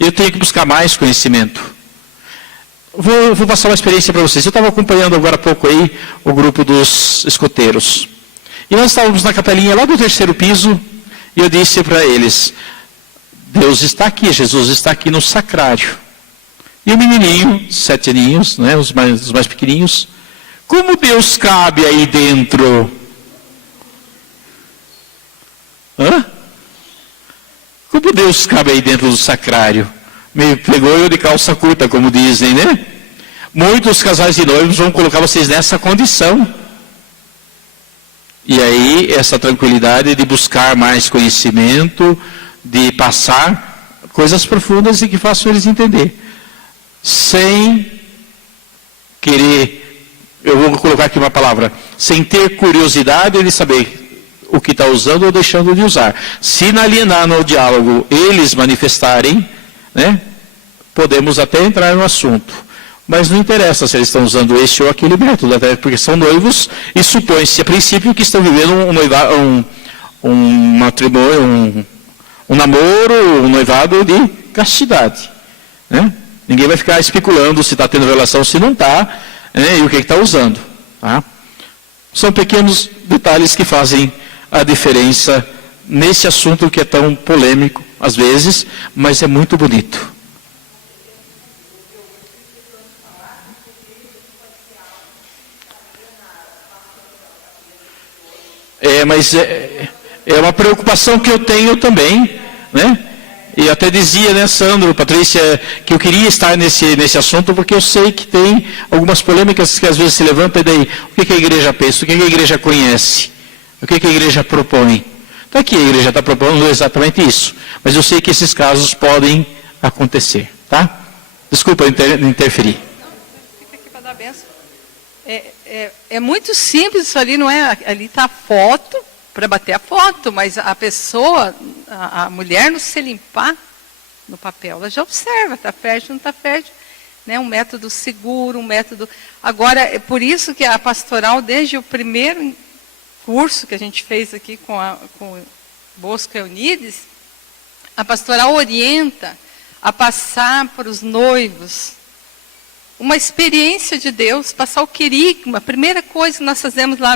Eu tenho que buscar mais conhecimento. Vou passar uma experiência para vocês. Eu estava acompanhando agora há pouco aí o grupo dos escoteiros. E nós estávamos na capelinha lá do 3º piso, e eu disse para eles, Deus está aqui, Jesus está aqui no sacrário. E o menininho, 7 aninhos, né, os mais pequenininhos, como Deus cabe aí dentro? Como Deus cabe aí dentro do sacrário? Me pegou eu de calça curta, como dizem, né? Muitos casais de noivos vão colocar vocês nessa condição. E aí, essa tranquilidade de buscar mais conhecimento, de passar coisas profundas e que façam eles entender. Sem querer, eu vou colocar aqui uma palavra, sem ter curiosidade de saber o que está usando ou deixando de usar. Se alienar no diálogo eles manifestarem, né, podemos até entrar no assunto. Mas não interessa se eles estão usando este ou aquele método, até porque são noivos e supõe-se a princípio que estão vivendo um matrimônio, um namoro, um noivado de castidade. Né? Ninguém vai ficar especulando se está tendo relação, se não está, né, e o que está usando. Tá? São pequenos detalhes que fazem a diferença nesse assunto que é tão polêmico, às vezes, mas é muito bonito. Mas é uma preocupação que eu tenho também, né? E até dizia, né, Sandro, Patrícia, que eu queria estar nesse assunto, porque eu sei que tem algumas polêmicas que às vezes se levantam, e daí, o que a igreja pensa, o que a igreja conhece, o que a igreja propõe. Então aqui a igreja está propondo exatamente isso, mas eu sei que esses casos podem acontecer, tá? Desculpa interferir. Fica aqui para dar a benção. É muito simples isso ali, não é? Ali está a foto, para bater a foto, mas a pessoa, a mulher, não se limpar no papel, ela já observa, está fértil, não está fértil. Né? Um método seguro, um método... Agora, é por isso que a pastoral, desde o primeiro curso que a gente fez aqui com Bosco e Eunides, a pastoral orienta a passar para os noivos uma experiência de Deus, passar o querigma. A primeira coisa que nós fazemos lá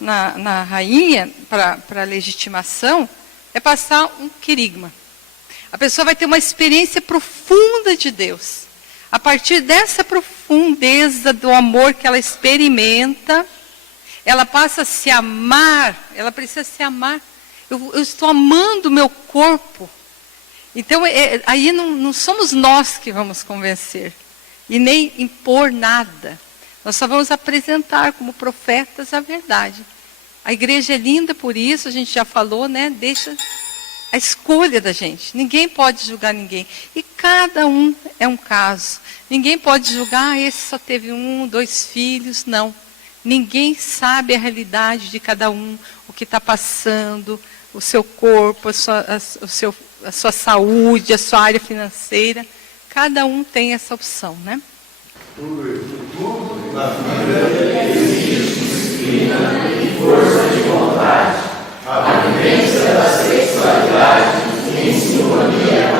na rainha, para a legitimação, é passar um querigma. A pessoa vai ter uma experiência profunda de Deus. A partir dessa profundeza do amor que ela experimenta, ela passa a se amar, ela precisa se amar. Eu estou amando o meu corpo. Então, aí não somos nós que vamos convencer. E nem impor nada. Nós só vamos apresentar como profetas a verdade. A igreja é linda por isso, a gente já falou, né? Deixa a escolha da gente. Ninguém pode julgar ninguém. E cada um é um caso. Ninguém pode julgar, esse só teve 1, 2 filhos. Não. Ninguém sabe a realidade de cada um, o que está passando, o seu corpo, a sua saúde, a sua área financeira. Cada um tem essa opção, né? Tudo na vida exige disciplina e força de vontade. A vivência da sexualidade em sintonia